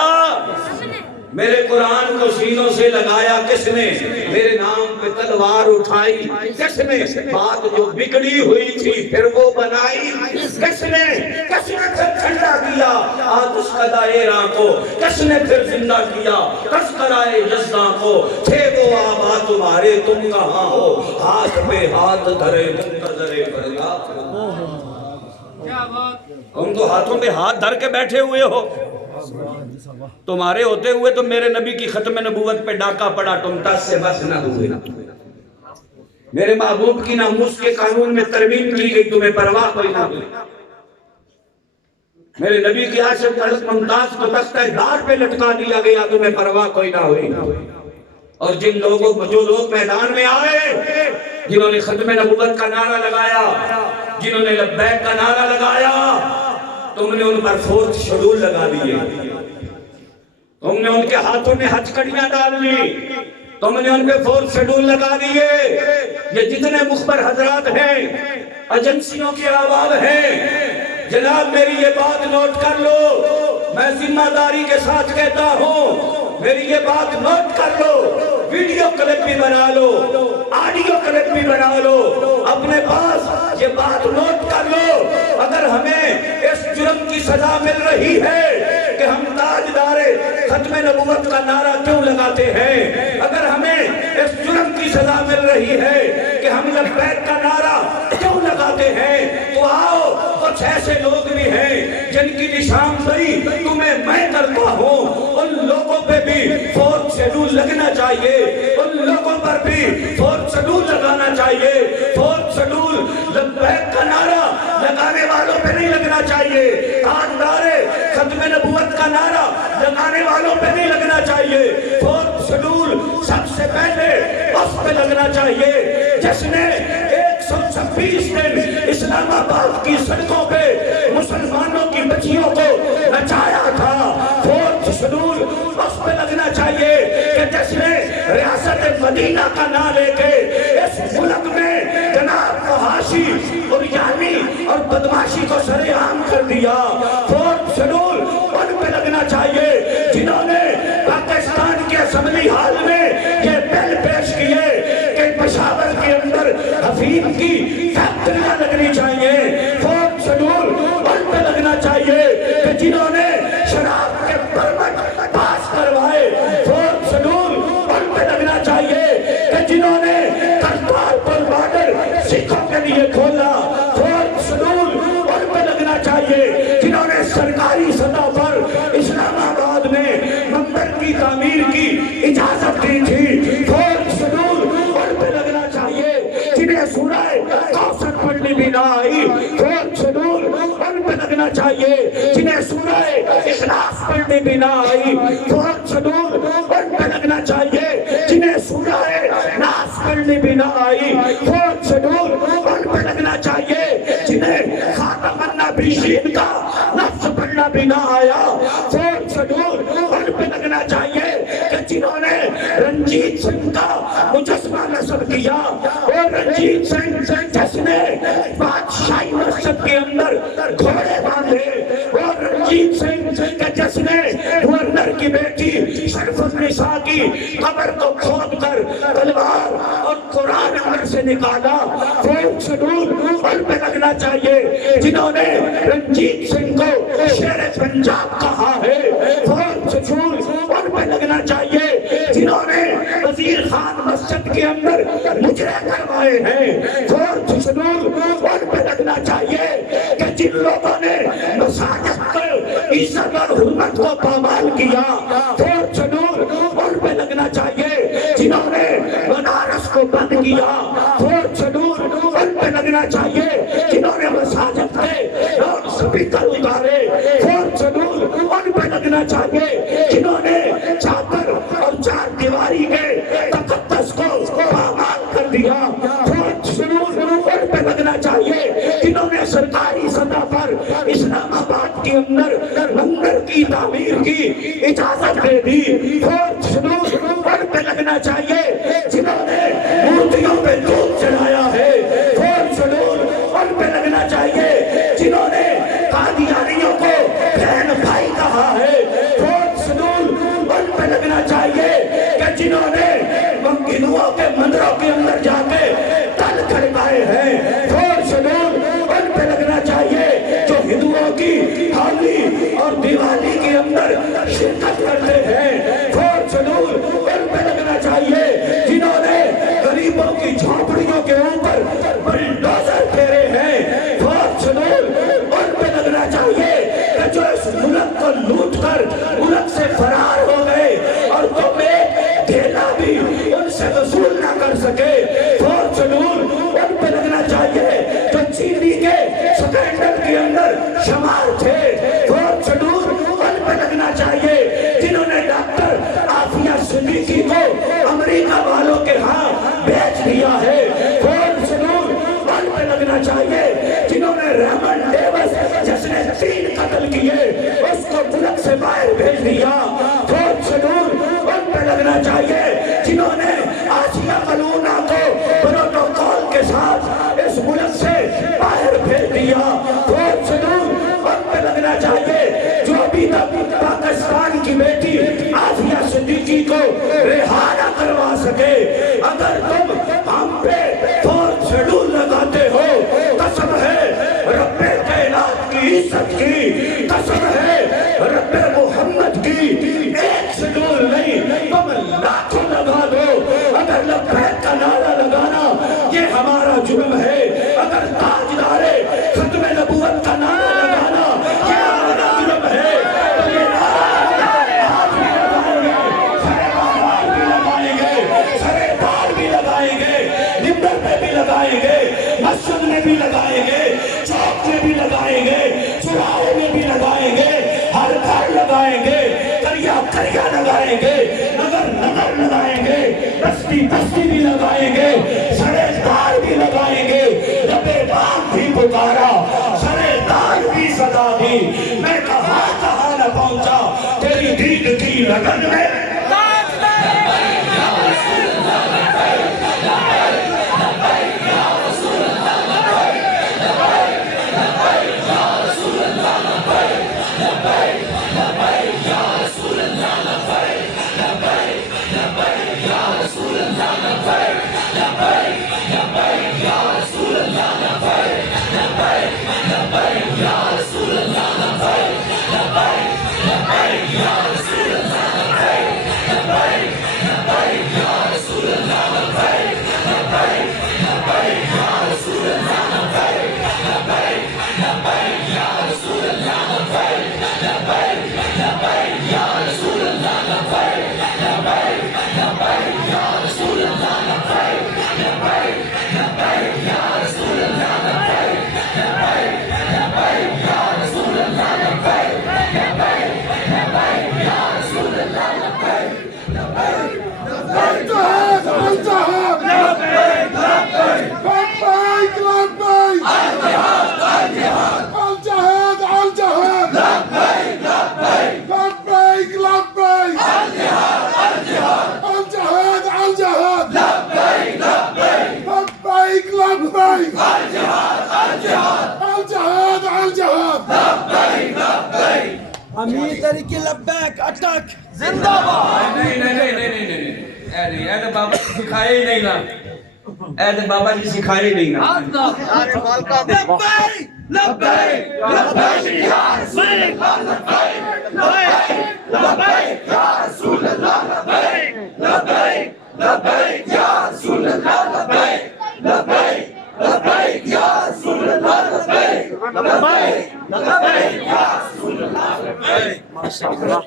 میرے قرآن کو سینوں سے لگایا کس نے، میرے نام پہ تلوار اٹھائی کس نے، بات جو بگڑی ہوئی تھی پھر وہ بنائی کس نے، کس نے پھر ٹھنڈا کیا آتش کدائے راں کو، کس نے پھر زندہ کیا تذکرائے جزداں کو۔ تھے وہ آبا تمہارے تم کہاں ہو، ہاتھ پہ ہاتھ دھرے منتظر فریاد۔ تم تو ہاتھوں پہ ہاتھ دھر کے بیٹھے ہوئے ہو، تمہارے ہوتے ہوئے تو میرے نبی کی ختم نبوت پہ ڈاکہ پڑا، تم ٹس سے بس نہ ہوئے، میرے محبوب کی ناموس کے قانون میں ترمیم کی گئی، تمہیں پرواہ کوئی نہ ہوئی، میرے نبی کی عاشق حضرت ممتاز کو تختہ دار پہ لٹکا دیا گیا، تمہیں پرواہ کوئی نہ ہوئی۔ اور جن لوگوں جو لوگ میدان میں آئے، جنہوں نے ختم نبوت کا نعرہ لگایا، جنہوں نے لبیک کا نعرہ لگایا، تم نے ان پر 4th شیڈول لگا دیے، تم نے ان کے ہاتھوں میں ہتھکڑیاں ڈال لی، تم نے ان پہ 4th شیڈول لگا دیے۔ یہ جتنے مخبر حضرات ہیں، ایجنسیوں کے احباب ہیں، جناب میری یہ بات نوٹ کر لو، میں ذمہ داری کے ساتھ کہتا ہوں، میری یہ بات نوٹ کر لو، ویڈیو کلپ بھی بنا لو، آڈیو کلپ بھی بنا لو، اپنے پاس یہ بات نوٹ کر لو۔ اگر ہمیں اس جرم کی سزا مل رہی ہے کہ ہم تاجدار ختم نبوت کا نعرہ کیوں لگاتے ہیں، اگر ہمیں اس جرم کی سزا مل رہی ہے کہ ہم لبیک کا نعرہ کیوں لگاتے ہیں، تو آؤ کچھ ایسے لوگ بھی ہیں جن کی نشاندہی تمہیں میں کرتا ہوں، ان لوگوں پہ بھی 4th شیڈول لگنا چاہیے، ان لوگوں پر بھی 4th شیڈول لگانا چاہیے۔ 4th شیڈول لبیک کا نعرہ لگانے والوں پہ نہیں لگنا چاہیے، تاجدار ختم نبوت کا نعرہ لگانے والوں پہ نہیں لگنا چاہیے۔ 4th شیڈول سب سے پہلے اس پہ لگنا چاہیے جس نے 126 دن اسلام آباد کی سڑکوں پہ مسلمانوں کی بچیوں کو نچایا تھا۔ 4th شیڈول اس پہ لگنا چاہیے کہ جس نے ریاست مدینہ کا نام لے کے اس ملک میں جناب فحاشی اور یعنی اور بدماشی کو سر عام کر دیا۔ 4th شیڈول ان پہ لگنا چاہیے جنہوں نے پاکستان کے اسمبلی ہال میں یہ بل پیش کیے کہ پشاور کے اندر حفیظ کی فیکٹریاں لگنی چاہیے۔ 4th شیڈول ان پہ لگنا چاہیے کہ جنہوں نے شراب کے پرمٹ پاس کروائے۔ 4th شیڈول ان پہ لگنا چاہیے کہ جنہوں نے کرتارپور بارڈر سکھوں لیے کھولا، فورتھ شیڈول ان پہ لگنا چاہیے جنہوں نے سرکاری سطح پر اسلام آباد میں مندر کی تعمیر کی اجازت دی تھی، فورتھ شیڈول ان پہ لگنا چاہیے جنہیں سورہ کوثر پڑھنی بھی نہ آئی، فورتھ شیڈول ان پہ لگنا چاہیے جنہیں سورہ اخلاص پڑھنی بھی نہ آئی، فورتھ شیڈول ان پہ لگنا چاہیے جنہیں سورہ ناس پڑھنی بھی نہ آئی، فورتھ شیڈول ان پہ لگنا چاہیے جنہیں خاتم النبیین کا لفظ پڑھنا بھی نہ آیا، فورتھ شیڈول ان پہ لگنا چاہیے کہ جنہوں نے رنجیت سنگھ کا مجسمہ نصب کیا، اور رنجیت سنگھ جس نے بادشاہی مسجد کے اندر گھوڑے باندھے، اور رنجیت سنگھ جس نے گورنر کی بیٹی شرف النساء کی قبر کو کھود کر تلوار اور قرآن اندر سے نکالا، فورتھ شیڈول ان پہ لگنا چاہیے جنہوں نے رنجیت سنگھ کو شیر پنجاب کہا ہے، فورتھ شیڈول ان پہ لگنا چاہیے جنہوں نے وزیر خان مسجد کے اندر مجرے کروائے ہیں، فورتھ شیڈول ان پہ لگنا چاہیے کہ جن لوگوں نے مساجد کو عزت اور حرمت کو پامال کیا، فورتھ شیڈول ان پہ لگنا چاہیے جنہوں نے بنارس کو بند کیا، فورتھ شیڈول ان پہ لگنا چاہیے جنہوں نے مساجد پہ لاؤڈ اسپیکر اتارے، فورتھ شیڈول ان پہ لگنا چاہیے جنہوں نے چادر اور چار دیواری کے تقدس کو پامال کر دیا، فورتھ شیڈول ان پہ لگنا چاہیے جنہوں نے سرکاری سطح پر اسلام آباد کے اندر مندر کی تعمیر کی اجازت دے دی، فورتھ شیڈول ان پہ لگنا چاہیے جنہوں نے مورتیوں پہ دودھ چڑھایا ہے، فورتھ شیڈول ان پہ لگنا چاہیے جنہوں نے قادیانیوں کو بہن بھائی کہا ہے، فورتھ شیڈول ان پہ لگنا چاہیے کہ جنہوں نے ہندوؤں کے مندروں کے اندر جا کے تل کھڑکائے ہیں، فورتھ شیڈول ان پہ لگنا چاہیے جو ہندوؤں کی ہولی اور دیوالی کے اندر شرکت کرتے ہیں، فورتھ شیڈول ان پہ لگنا چاہیے جنہوں نے غریبوں کی جھونپڑیوں کے اوپر بلڈوزر پھیرے ہیں، فورتھ شیڈول ان پہ لگنا چاہیے کہ جو اس ملک کو لوٹ کر ملک سے فرار ہو گئے اور تم ایک دھیلا بھی ان سے وصول نہ کر سکے، فورتھ شیڈول ان پہ لگنا چاہیے جو چینی کے سکینڈل کے اندر شمار تھے، فورتھ شیڈول ان پہ لگنا چاہیے جنہوں نے ڈاکٹر عافیہ صدیقی کو امریکہ والوں کے ہاں بیچ دیا ہے، فورتھ شیڈول ان پہ لگنا چاہیے جنہوں نے ریمن ڈیوس جس نے 3 قتل کیے اس کو ملک سے باہر بھیج دیا، فورتھ شیڈول ان پہ لگنا چاہیے جنہوں نے آسیہ ملونہ کو پروٹوکول کے ساتھ اس ملک سے باہر بھیج دیا، فورتھ شیڈول ان پہ لگنا چاہیے جو ابھی تک پاکستان کی بیٹی آسیہ صدیقی کو رہا نہ کروا سکے، اگر تم ہم پہ فورتھ شیڈول لگاتے ہو، قسم ہے رب کائنات کی عزت کی، قسم ہے رب محمد کی، ایک شیڈول نہیں تم لاکھوں لگا دو، اگر لبیک کا نعرہ لگانا یہ ہمارا جرم ہے، اگر تاجدار ختم نبوت کا نعرہ لگانا یہ ہمارا جرم ہے، تو یہ نعرہ آج بھی لگائیں گے، سرے بازار بھی لگائیں گے، سرے دار بھی لگائیں گے، نمبر پہ بھی لگائیں گے، مسجد میں بھی لگائیں گے، چوک میں بھی لگائیں گے، چوراہے میں بھی لگائیں گے، ہر گھر لگائیں گے، کریا لگائیں گے، نگر لگائیں گے، بستی بستی بھی لگائیں گے، سرے دار بھی لگائیں گے، ربے باغ بھی پکارا، سرے دار بھی صدا دی، میں کہاں نہ پہنچا تیری دید کی لگن میں، امیر طریقے لبیک اٹک زندہ باد نہیں اے تو بابا جی سکھائے ہی نہیں نا اے تو بابا جی سکھائے ہی نہیں نا لبیک لبیک لبیک یا رسول لبیک یا رسول اللہ لبیک لبیک لبیک یا رسول اللہ لبیک لبیک لبیک یا رسول اللہ لبیک لبیک لبیک یا رسول اللہ لبیک ماشاءاللہ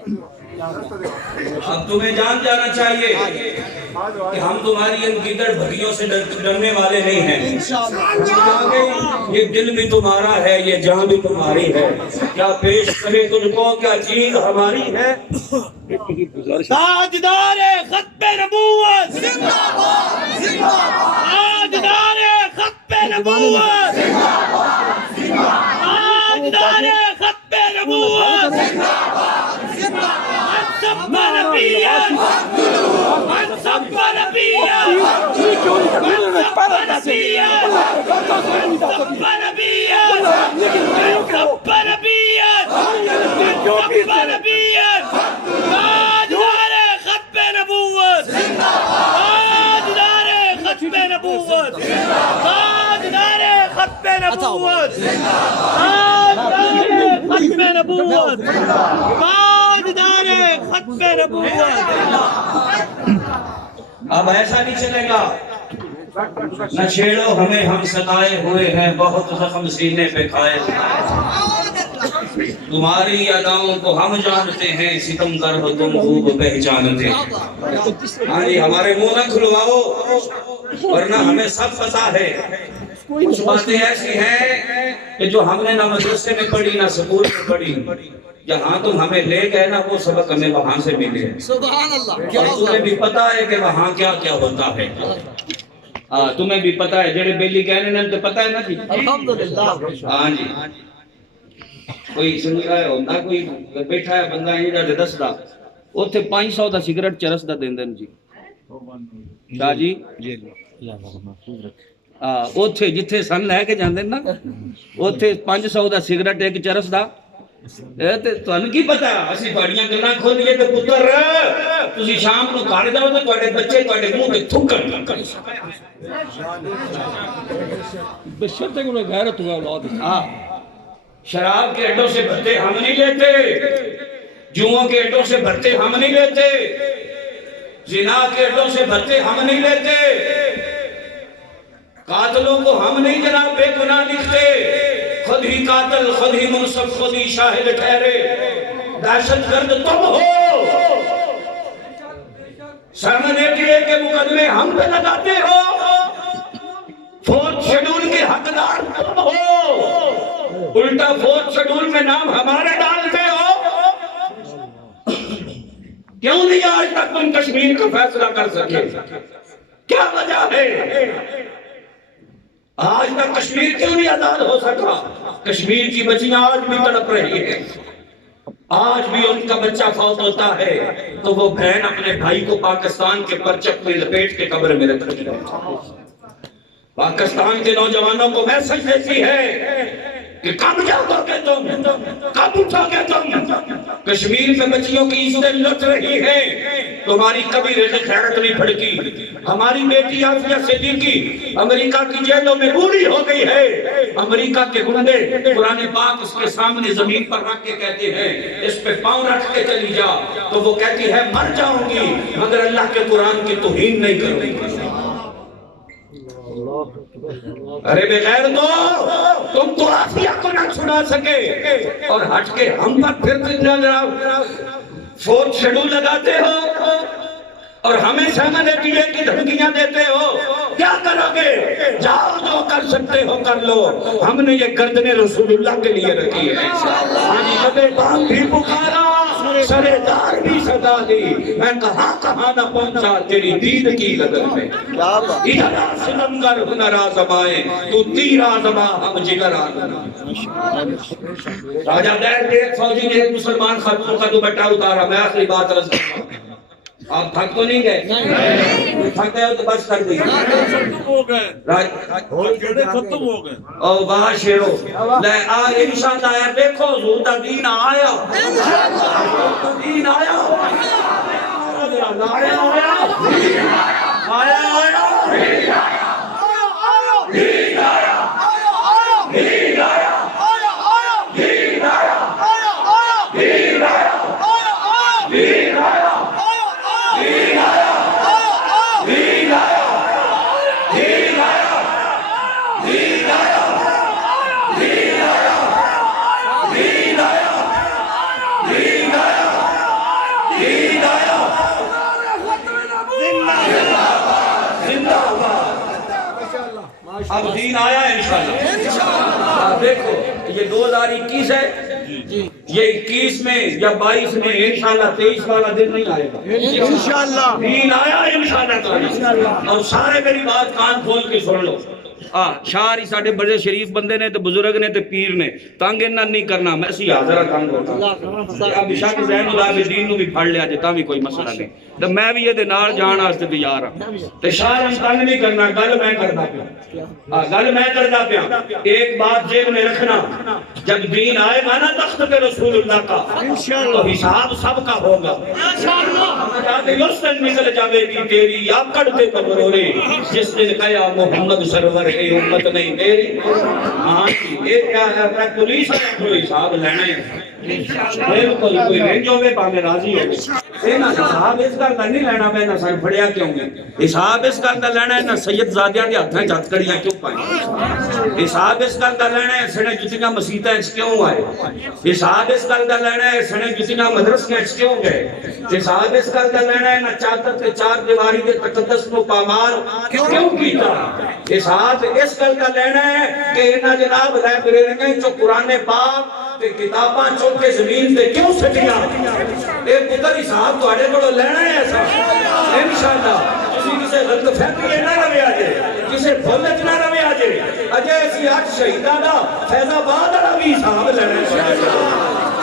اب تمہیں جان جانا چاہیے کہ ہم تمہاری ان گدڑ بھگیوں سے ڈرنے والے نہیں ہیں یہ دل بھی تمہارا ہے یہ جان بھی تمہاری ہے کیا پیش کرے تجھ کو کیا چیز ہماری ہے تاجدار ختم نبوت زندہ باد زندہ باد تاجدار ختم نبوت زندہ باد زندہ باد تاجدار ختم نبوت زندہ باد زندہ باد سب نبیاں من سب نبیاں من سب نبیاں سب نبیاں سب نبیاں سب نبیاں تاجدار ختم نبوت تاجدار ختم نبوت تاجدار ختم نبوت تاجدار ختم نبوت تاجدار ختم نبوت اب ایسا نہیں چلے گا نہ چھیڑو ہمیں ہم ستائے ہوئے ہیں بہت زخم سینے پہ کھائے تمہاری اداؤں کو ہم جانتے ہیں ستم گر ہو تم خوب پہچانتے ہاں جی ہمارے منہ نہ کھلواؤ ورنہ ہمیں سب پتا ہے کچھ باتیں ایسی ہیں کہ جو ہم نے نہ مدرسے میں پڑھی نہ سکول میں پڑھی جہاں تم ہمیں لے گئے نا وہ سبق ہمیں وہاں سے ملے سبحان اللہ اور تمہیں بھی پتا ہے کہ وہاں کیا کیا ہوتا ہے تمہیں بھی پتا ہے جڑے بیلی کہنے نے تو پتا ہے نا جی الحمدللہ ہاں جی کوئی سن رہا ہے ہوتا کوئی بیٹھا ہے بندہ ہی جا دس دا اوتھے 500 دا سگریٹ چرس دا دیندے جی شاہ جی اوتھے جتھے سن لے کے جاندے نا اوتھے 500 دا سگریٹ ایک چرس دا تے تانوں کی پتہ اسی بڑیاں گلاں کھولیے تے پتر تسی شام نو گھر جاؤ تے تواڈے بچے تواڈے منہ تے تھوکن بشرط ہے کہ غیرت ہوا اولاد ہاں شراب کے اڈوں سے بھتے ہم نہیں لیتے جوؤں کے اڈوں سے بھتے ہم نہیں لیتے زنا کے اڈوں سے بھتے ہم نہیں لیتے قاتلوں کو ہم نہیں جناب بے گناہ لکھتے خود ہی قاتل خود ہی منصف خود ہی شاہد ٹھہرے دہشت گرد تم ہو سرمنیٹرے کے مقدمے ہم پہ لگاتے ہو فورتھ شیڈول کے حقدار تم ہو الٹا فورتھ شیڈول میں نام ہمارے ڈالتے ہو کیوں نہیں آج تک تم کشمیر کا فیصلہ کر سکے کیا وجہ ہے آج تک کشمیر کیوں نہیں آزاد ہو سکا کشمیر کی بچیاں آج بھی تڑپ رہی ہیں آج بھی ان کا بچہ فوت ہوتا ہے تو وہ بہن اپنے بھائی کو پاکستان کے پرچم میں لپیٹ کے قبر میں رکھتی ہے پاکستان کے نوجوانوں کو میسج دیتی ہے کہ کب جاؤ گے تم کب اٹھو گے تم کشمیر میں بچیوں کی عزتیں لٹ رہی ہیں تمہاری کبھی رزق خیرت نہیں پھڑکی ہماری بیٹی آفیہ صدیقی امریکہ کی جیلوں میں بوڑھی ہو گئی ہے امریکہ کے گنڈے قرآن پاک اس کے سامنے زمین پر رکھ کے کہتے ہیں اس پہ پاؤں رکھ کے چلی جا تو وہ کہتی ہے مر جاؤں گی مگر اللہ کے قرآن کی توہین نہیں کروں گی ارے بغیر تم تو آفیہ کو نہ چھڑا سکے اور ہٹ کے ہم پر پھر فورتھ شیڈول لگاتے ہو اور ہمیں سیمنیٹرے کی دھمکیاں دیتے ہو کیا کرو گے جاؤ جو کر سکتے ہو کر لو ہم نے یہ گردن رسول اللہ کے لیے رکھی ہے کبھی بام بھی پکارا سرے دار بھی صدا دی میں کہاں نہ پہنچا تیری دید کی لگن میں ادھر سنمگر ہنر آزمائے تو تیر آزما ہم جگر آزما راجہ دیر کے ایک فوجی نے ایک مسلمان خاتون کا دوپٹہ اتارا میں آخری بات عرض کرتا ہوں آپ تھک تو نہیں گئے؟ تھک گئے ہو تو بس کر دی ختم ہو گئے ختم ہو گئے او واہ شیرو لے آج انشاءاللہ ہے دیکھو حضور دا دین آیا دین آیا اب دین آیا ہے انشاءاللہ. دیکھو یہ 2021 ہے، یہ 21 میں یا 22 میں انشاءاللہ 23 والا دن نہیں آئے گا انشاءاللہ. دین آیا ہے انشاءاللہ. اور سارے میری بات کان کھول کے سن لو. شاعری ساڈے بڑے شریف بندے نے تے بزرگ نے تے پیر نے تنگ انہاں نہیں کرنا. میں سی حاضر تنگ ہوتا اب شک زین العابدین نو بھی پھڑ لیا جے تاں بھی کوئی مسئلہ نہیں تے میں بھی یہ نال جان واسطے تیار ہاں تے شاعر تنگ نہیں کرنا. گل میں کردا پیا گل میں کردا پیا. ایک بات ذہن میں رکھنا، جب دین آئے گا نا تخت پہ رسول اللہ کا تو حساب سب کا ہوگا انشاءاللہ. اس دن نکل جاوے گی تیری یا کڑتے پگرورے جس دن کہا محمد سرور اے امت نہیں میری. ہاں یہ کیا ہے پولیس ہے حساب لینا ہے بالکل. کوئی رینج ہوئے پاہمیں راضی ہوگی اینا حساب اس گل دا نہیں لینا میں نہ سن پھڑیا کیوں گے. حساب اس گل دا لینا ہے نہ سید زادیاں دی ہتھاں چت کڑیاں کیوں پائیں. حساب اس گل دا لینا ہے سنے جتنیاں مسیتاں وچ کیوں آئے. حساب اس گل دا لینا ہے سنے جتنیاں مدرسیاں وچ کیوں گئے. حساب اس گل دا لینا ہے نہ چادر تے چار دیواری دے تقدس نو پامال کیوں کیتا. حساب اس گل دا لینا ہے کہ انہاں جناب لائبریریاں چوں قرآن پاک تے کتاباں چوں کے زمین تے کیوں سٹیاں. اے پتر حساب تواڈے کولوں لینا ہے ایسا انشاءاللہ. تسی کسے غلط فہمی نہ روے آجے کسے بھول وچ نہ روے آجے. اجے اسی اج شہیداں دا فیض آباد والا بھی حساب لینا ہے.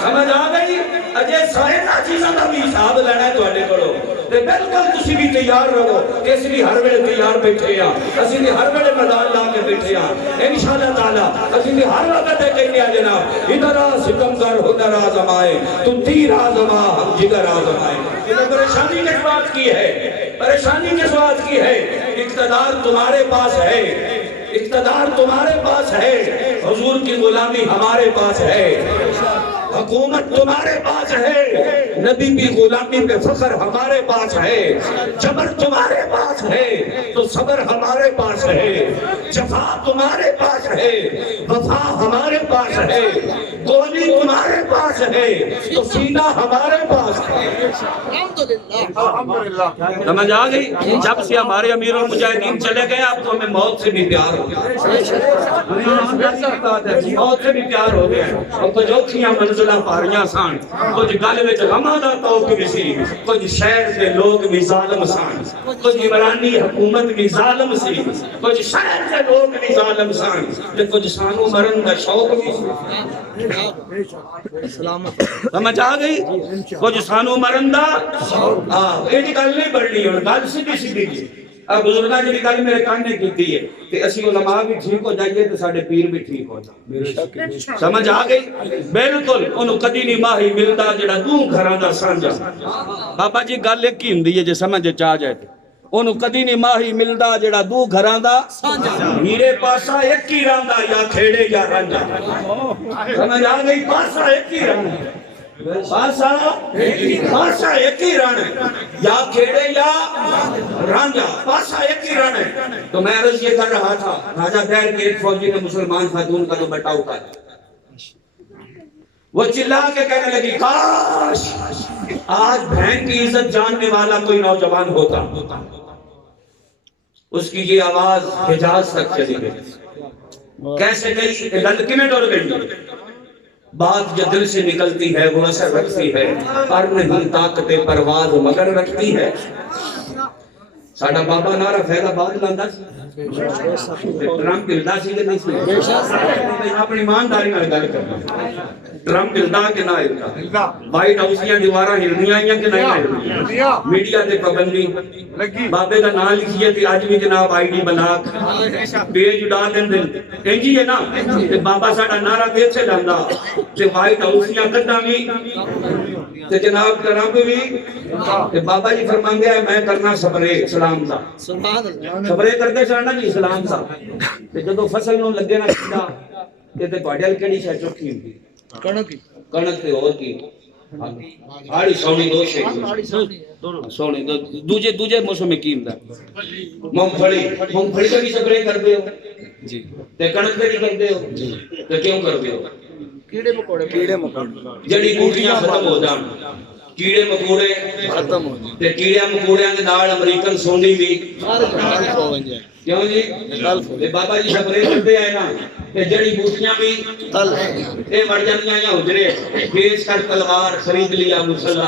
سمجھ آ گئی. اجے سارے چیزاں دا بھی حساب لینا ہے تواڈے کولوں تے بالکل تسی بھی تیار رہو. اس لیے ہر ویلے تیار بیٹھے ہاں اسی بھی ہر ویلے میدان لا کے بیٹھے ہاں انشاءاللہ تعالی. اسی بھی ہر وقت کہنے آ جناب ادھر آ ستمگر ہنر آزمائے تو تیر آزما ہم جگر آزمائے. یہ پریشانی کس بات کی ہے؟ پریشانی کس بات کی ہے؟ اقتدار تمہارے پاس ہے، اقتدار تمہارے پاس ہے، حضور کی غلامی ہمارے پاس ہے، حکومت تمہارے پاس ہے، نبی کی غلامی پہ فخر ہمارے پاس ہے، جبر تمہارے پاس ہے تو صبر ہمارے پاس ہے، جفا تمہارے پاس ہے وفا ہمارے پاس ہے، گولی تمہارے پاس ہے تو سینہ ہمارے پاس ہے. سمجھ آ گئی. جب سے ہمارے امیر المجاہدین چلے گئے اب تو ہمیں موت سے بھی پیار ہو گیا، موت سے بھی پیار ہو گیا. اور کچھ اوکھیاں منزلہ پاریاں سان کچھ گل وچ غماں دا توق بھی سی، کچھ شہر دے لوگ بھی ظالم سان، کچھ عمرانی حکومت بھی ظالم سی، کچھ شہر دے لوگ بھی ظالم سان تے کچھ سانو مرن دا شوق بھی سی. سمجھ آ گئی. کچھ سانو مرن دا یہ گل نہیں بڑھنی ہوں گل سیدھی سیدھی جی. اب بزرگاں جی گل میرے کان نے کیتی ہے کہ اسی علماء بھی ٹھیک ہو جائیے تو ساڈے پیر بھی ٹھیک ہو جائے. سمجھ آ گئی. بالکل انہوں کدی نہیں ماہی ملدا جڑا دو گھراں دا سانجا. بابا جی گل ایک ہی ہوندی ہے جے سمجھ چ آ جائے انہوں کدی نہیں ماہی ملدا جڑا دو گھراں دا سانجا. میرے پاسا ایک ہی راندا یا کھیڑے یا رانجا. سمجھ آ گئی. پاسا ایک ہی راندا پاسا ایک ہی رن یا کھیڑے یا رانجا. پاسا ایک ہی رن ہے. تو میں عرض یہ کر رہا تھا راجہ دیر کے ایک فوجی نے مسلمان خاتون کا دوپٹہ اٹھایا. وہ چلا کے کہنے لگی کاش آج بہن کی عزت جاننے والا کوئی نوجوان ہوتا. اس کی یہ آواز حجاز تک چلی گئی. کیسے گئی؟ للکی میں ڈر گئی. بات جو دل سے نکلتی ہے وہ اثر رکھتی ہے، پر نہیں طاقت پرواز مگر رکھتی ہے. ਸਾਡਾ ਬਾਬਾ ਨਾਰਾ ਫੈਜ਼ਾਬਾਦ ਲਾਂਦਾ ਸੀ ਡਰਮ ਹਿਲਦਾ ਸੀ ਕਿ ਨਹੀਂ ਸੀ ਆਪਣੀ ਇਮਾਨਦਾਰੀ ਨਾਲ ਗੱਲ ਕਰਨਾ ਡਰਮ ਹਿਲਦਾ ਕਿ ਨਾ ਹਿਲਦਾ ਵਾਈਟ ਹਾਊਸ ਦੀਆਂ ਦੀਵਾਰਾਂ ਹਿਲਦੀਆਂ ਆਈਆਂ ਕਿ ਨਹੀਂ ਹਿਲਦੀਆਂ ਮੀਡੀਆ ਤੇ ਪਾਬੰਦੀ ਲੱਗੀ ਬਾਬੇ ਦਾ ਨਾਮ ਲਿਖੀਏ ਤੇ ਅੱਜ ਵੀ ਜਨਾਬ ਆਈਡੀ ਬਲਾਕ ਪੇਜ ਉਡਾ ਦਿੰਦੇ ਇੰਜ ਹੀ ਹੈ ਨਾ ਤੇ ਬਾਬਾ ਸਾਡਾ ਨਾਰਾ ਤੇ ਇੱਥੇ ਲਾਂਦਾ ਤੇ ਵਾਈਟ ਹਾਊਸ ਦੀਆਂ ਕੰਧਾਂ ਵੀ ਤੇ ਜਨਾਬ ਟਰੰਪ ਵੀ ਤੇ ਬਾਬਾ ਜੀ ਫਰਮਾਉਂਦੇ ਆ ਮੈਂ ਕਰਨਾ ਸਬਰੇ ਇਸਲਾਮ ਦਾ ਸਬਰੇ ਕਰਦੇ ਸਨ ਜੀ ਇਸਲਾਮ ਦਾ ਤੇ ਜਦੋਂ ਫਸਲ ਨੂੰ ਲੱਗੇ ਨਾ ਕਿੰਦਾ ਤੇ ਤੁਹਾਡੇ ਨਾਲ ਕਿਹੜੀ ਸ਼ੈ ਚੁੱਕੀ ਹੁੰਦੀ ਕਣਕ ਤੇ ਹੋਰ ਕੀ ਆੜੀ ਸੋਣੀ ਦੋ ਸ਼ੈ ਸੋਣੀ ਦੂਜੇ ਮੌਸਮ ਵਿੱਚ ਕੀ ਹੁੰਦਾ ਮੂੰਗਫਲੀ ਦਾ ਵੀ ਸਪਰੇ ਕਰਦੇ ਹੋ ਜੀ ਤੇ ਕਣਕ ਦੇ ਵੀ ਕਰਦੇ ਹੋ ਜੀ ਤੇ ਕਿਉਂ ਕਰਦੇ ਹੋ ਕੀੜੇ ਮਕੌੜੇ ਜੜੀ ਬੂਟੀਆਂ ਖਤਮ ਹੋ ਜਾਣ ਕੀੜੇ ਮਕੌੜੇ ਖਤਮ ਹੋ ਜਾਣ ਤੇ ਕੀੜਿਆਂ ਮਕੌੜਿਆਂ ਦੇ ਨਾਲ ਅਮਰੀਕਨ ਸੋਨੀ ਵੀ ਕਿਉਂ ਜੀ ਤੇ ਬਾਬਾ ਜੀ ਸਪਰੇ ਕਰਦੇ ਆਏ ਨਾ ਤੇ ਜੜੀ ਬੂਟੀਆਂ ਵੀ ਇਹ ਮਰ ਜਾਂਦੀਆਂ ਜਾਂ ਹੁਜਰੇ ਫੇਸ ਕਰ ਤਲਵਾਰ ਖਰੀਦ ਲਿਆ ਮੁਸੱਲਾ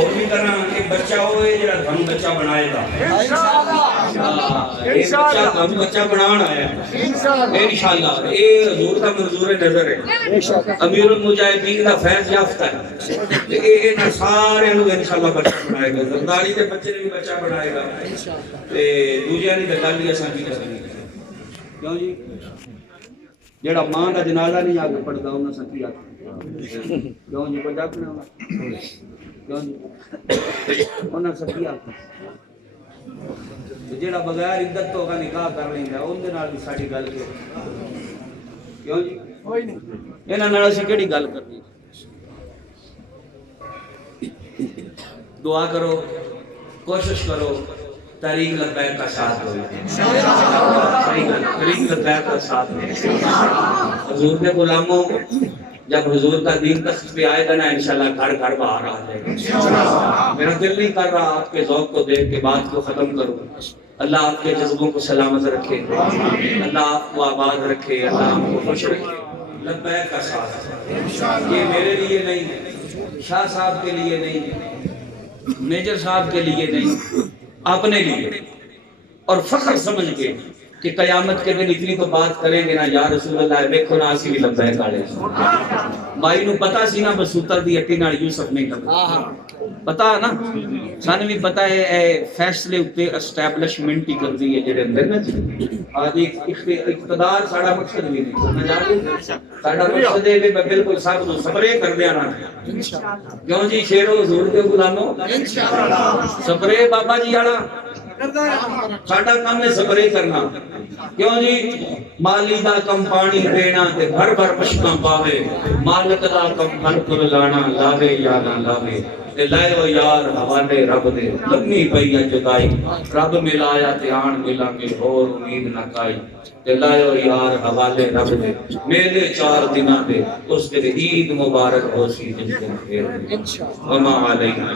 اور بھی کرنا کہ بچہ ہوئے جڑا ہم بچہ بنائے گا انشاءاللہ ہم بچہ بنانا ہے انشاءاللہ یہ حضور کا منظور نظر ہے امیر المجاہدین کا فیض یافتہ ہے یہ سارے لوگ انشاءاللہ بچہ بنائے گا زرداری کے بچے نے بھی بچہ بنائے گا دوجہ نہیں گل بھی اساں کی کرنی کیوں جی جڑا ماں کا جنازہ نہیں آ کے پڑھتا انہاں سا کی کیوں جی کوئی ڈاکٹر ہونا کیوں جی انہاں سا کی جڑا بغیر عدت تو کا نکاح کر لیندا اون دے نال بھی ساڈی گل کیوں جی کوئی نہیں انہاں نال اسی کیڑی گل کرنی دعا کرو کوشش کرو تحریک لبیک کا ساتھ ہو تحریک لبیک کا ساتھ ہو حضور کے غلاموں جب حضور کا دین تخت پہ آئے گا نا انشاءاللہ گھر گھر باہر آ جائے گا میرا دل نہیں کر رہا آپ کے ذوق کو دیکھ کے بات کو ختم کروں اللہ آپ کے جذبوں کو سلامت رکھے اللہ آپ کو آباد رکھے اللہ آپ کو خوش رکھے لبیک کا ساتھ یہ میرے لیے نہیں شاہ صاحب کے لیے نہیں میجر صاحب کے لیے نہیں اپنے لیے اور فخر سمجھ کے کہ قیامت کے دن اتنی تو بات کریں گے نا یا رسول اللہ دیکھو نا اسی بھی لبیک آڑے مائی نو پتا سی نا بسوتر دی اٹی نال یوسف نہیں کرتا پتا نا سانو بھی پتا ہے اے فیصلے اتے اسٹیبلشمنٹ ہی کر دی ہے جڑے اندر نا آج اقتدار ساڑا مقصد بھی نہیں ساڑا مقصد ہے کہ بالکل سب نو سپرے کر دیا نا کیوں جی شیرو حضور کے غلاموں سپرے بابا جی آڑا ساڑا کام ہے سپرے کرنا کیوں جی مالی دا کم پانی دینا تے بھر بھر مشکاں پاوے مالک دا کم بھر کل لانا لاوے یا نہ لاوے تے لائے ہو یار حوالے رب دے لمنی پئی جدائی رب ملایا تے آن ملا کے اور امید نہ کائی تے لائے ہو یار حوالے رب دے میلے 4 دناں دے اس دے عید مبارک ہو سی جس دن پھر وما علینا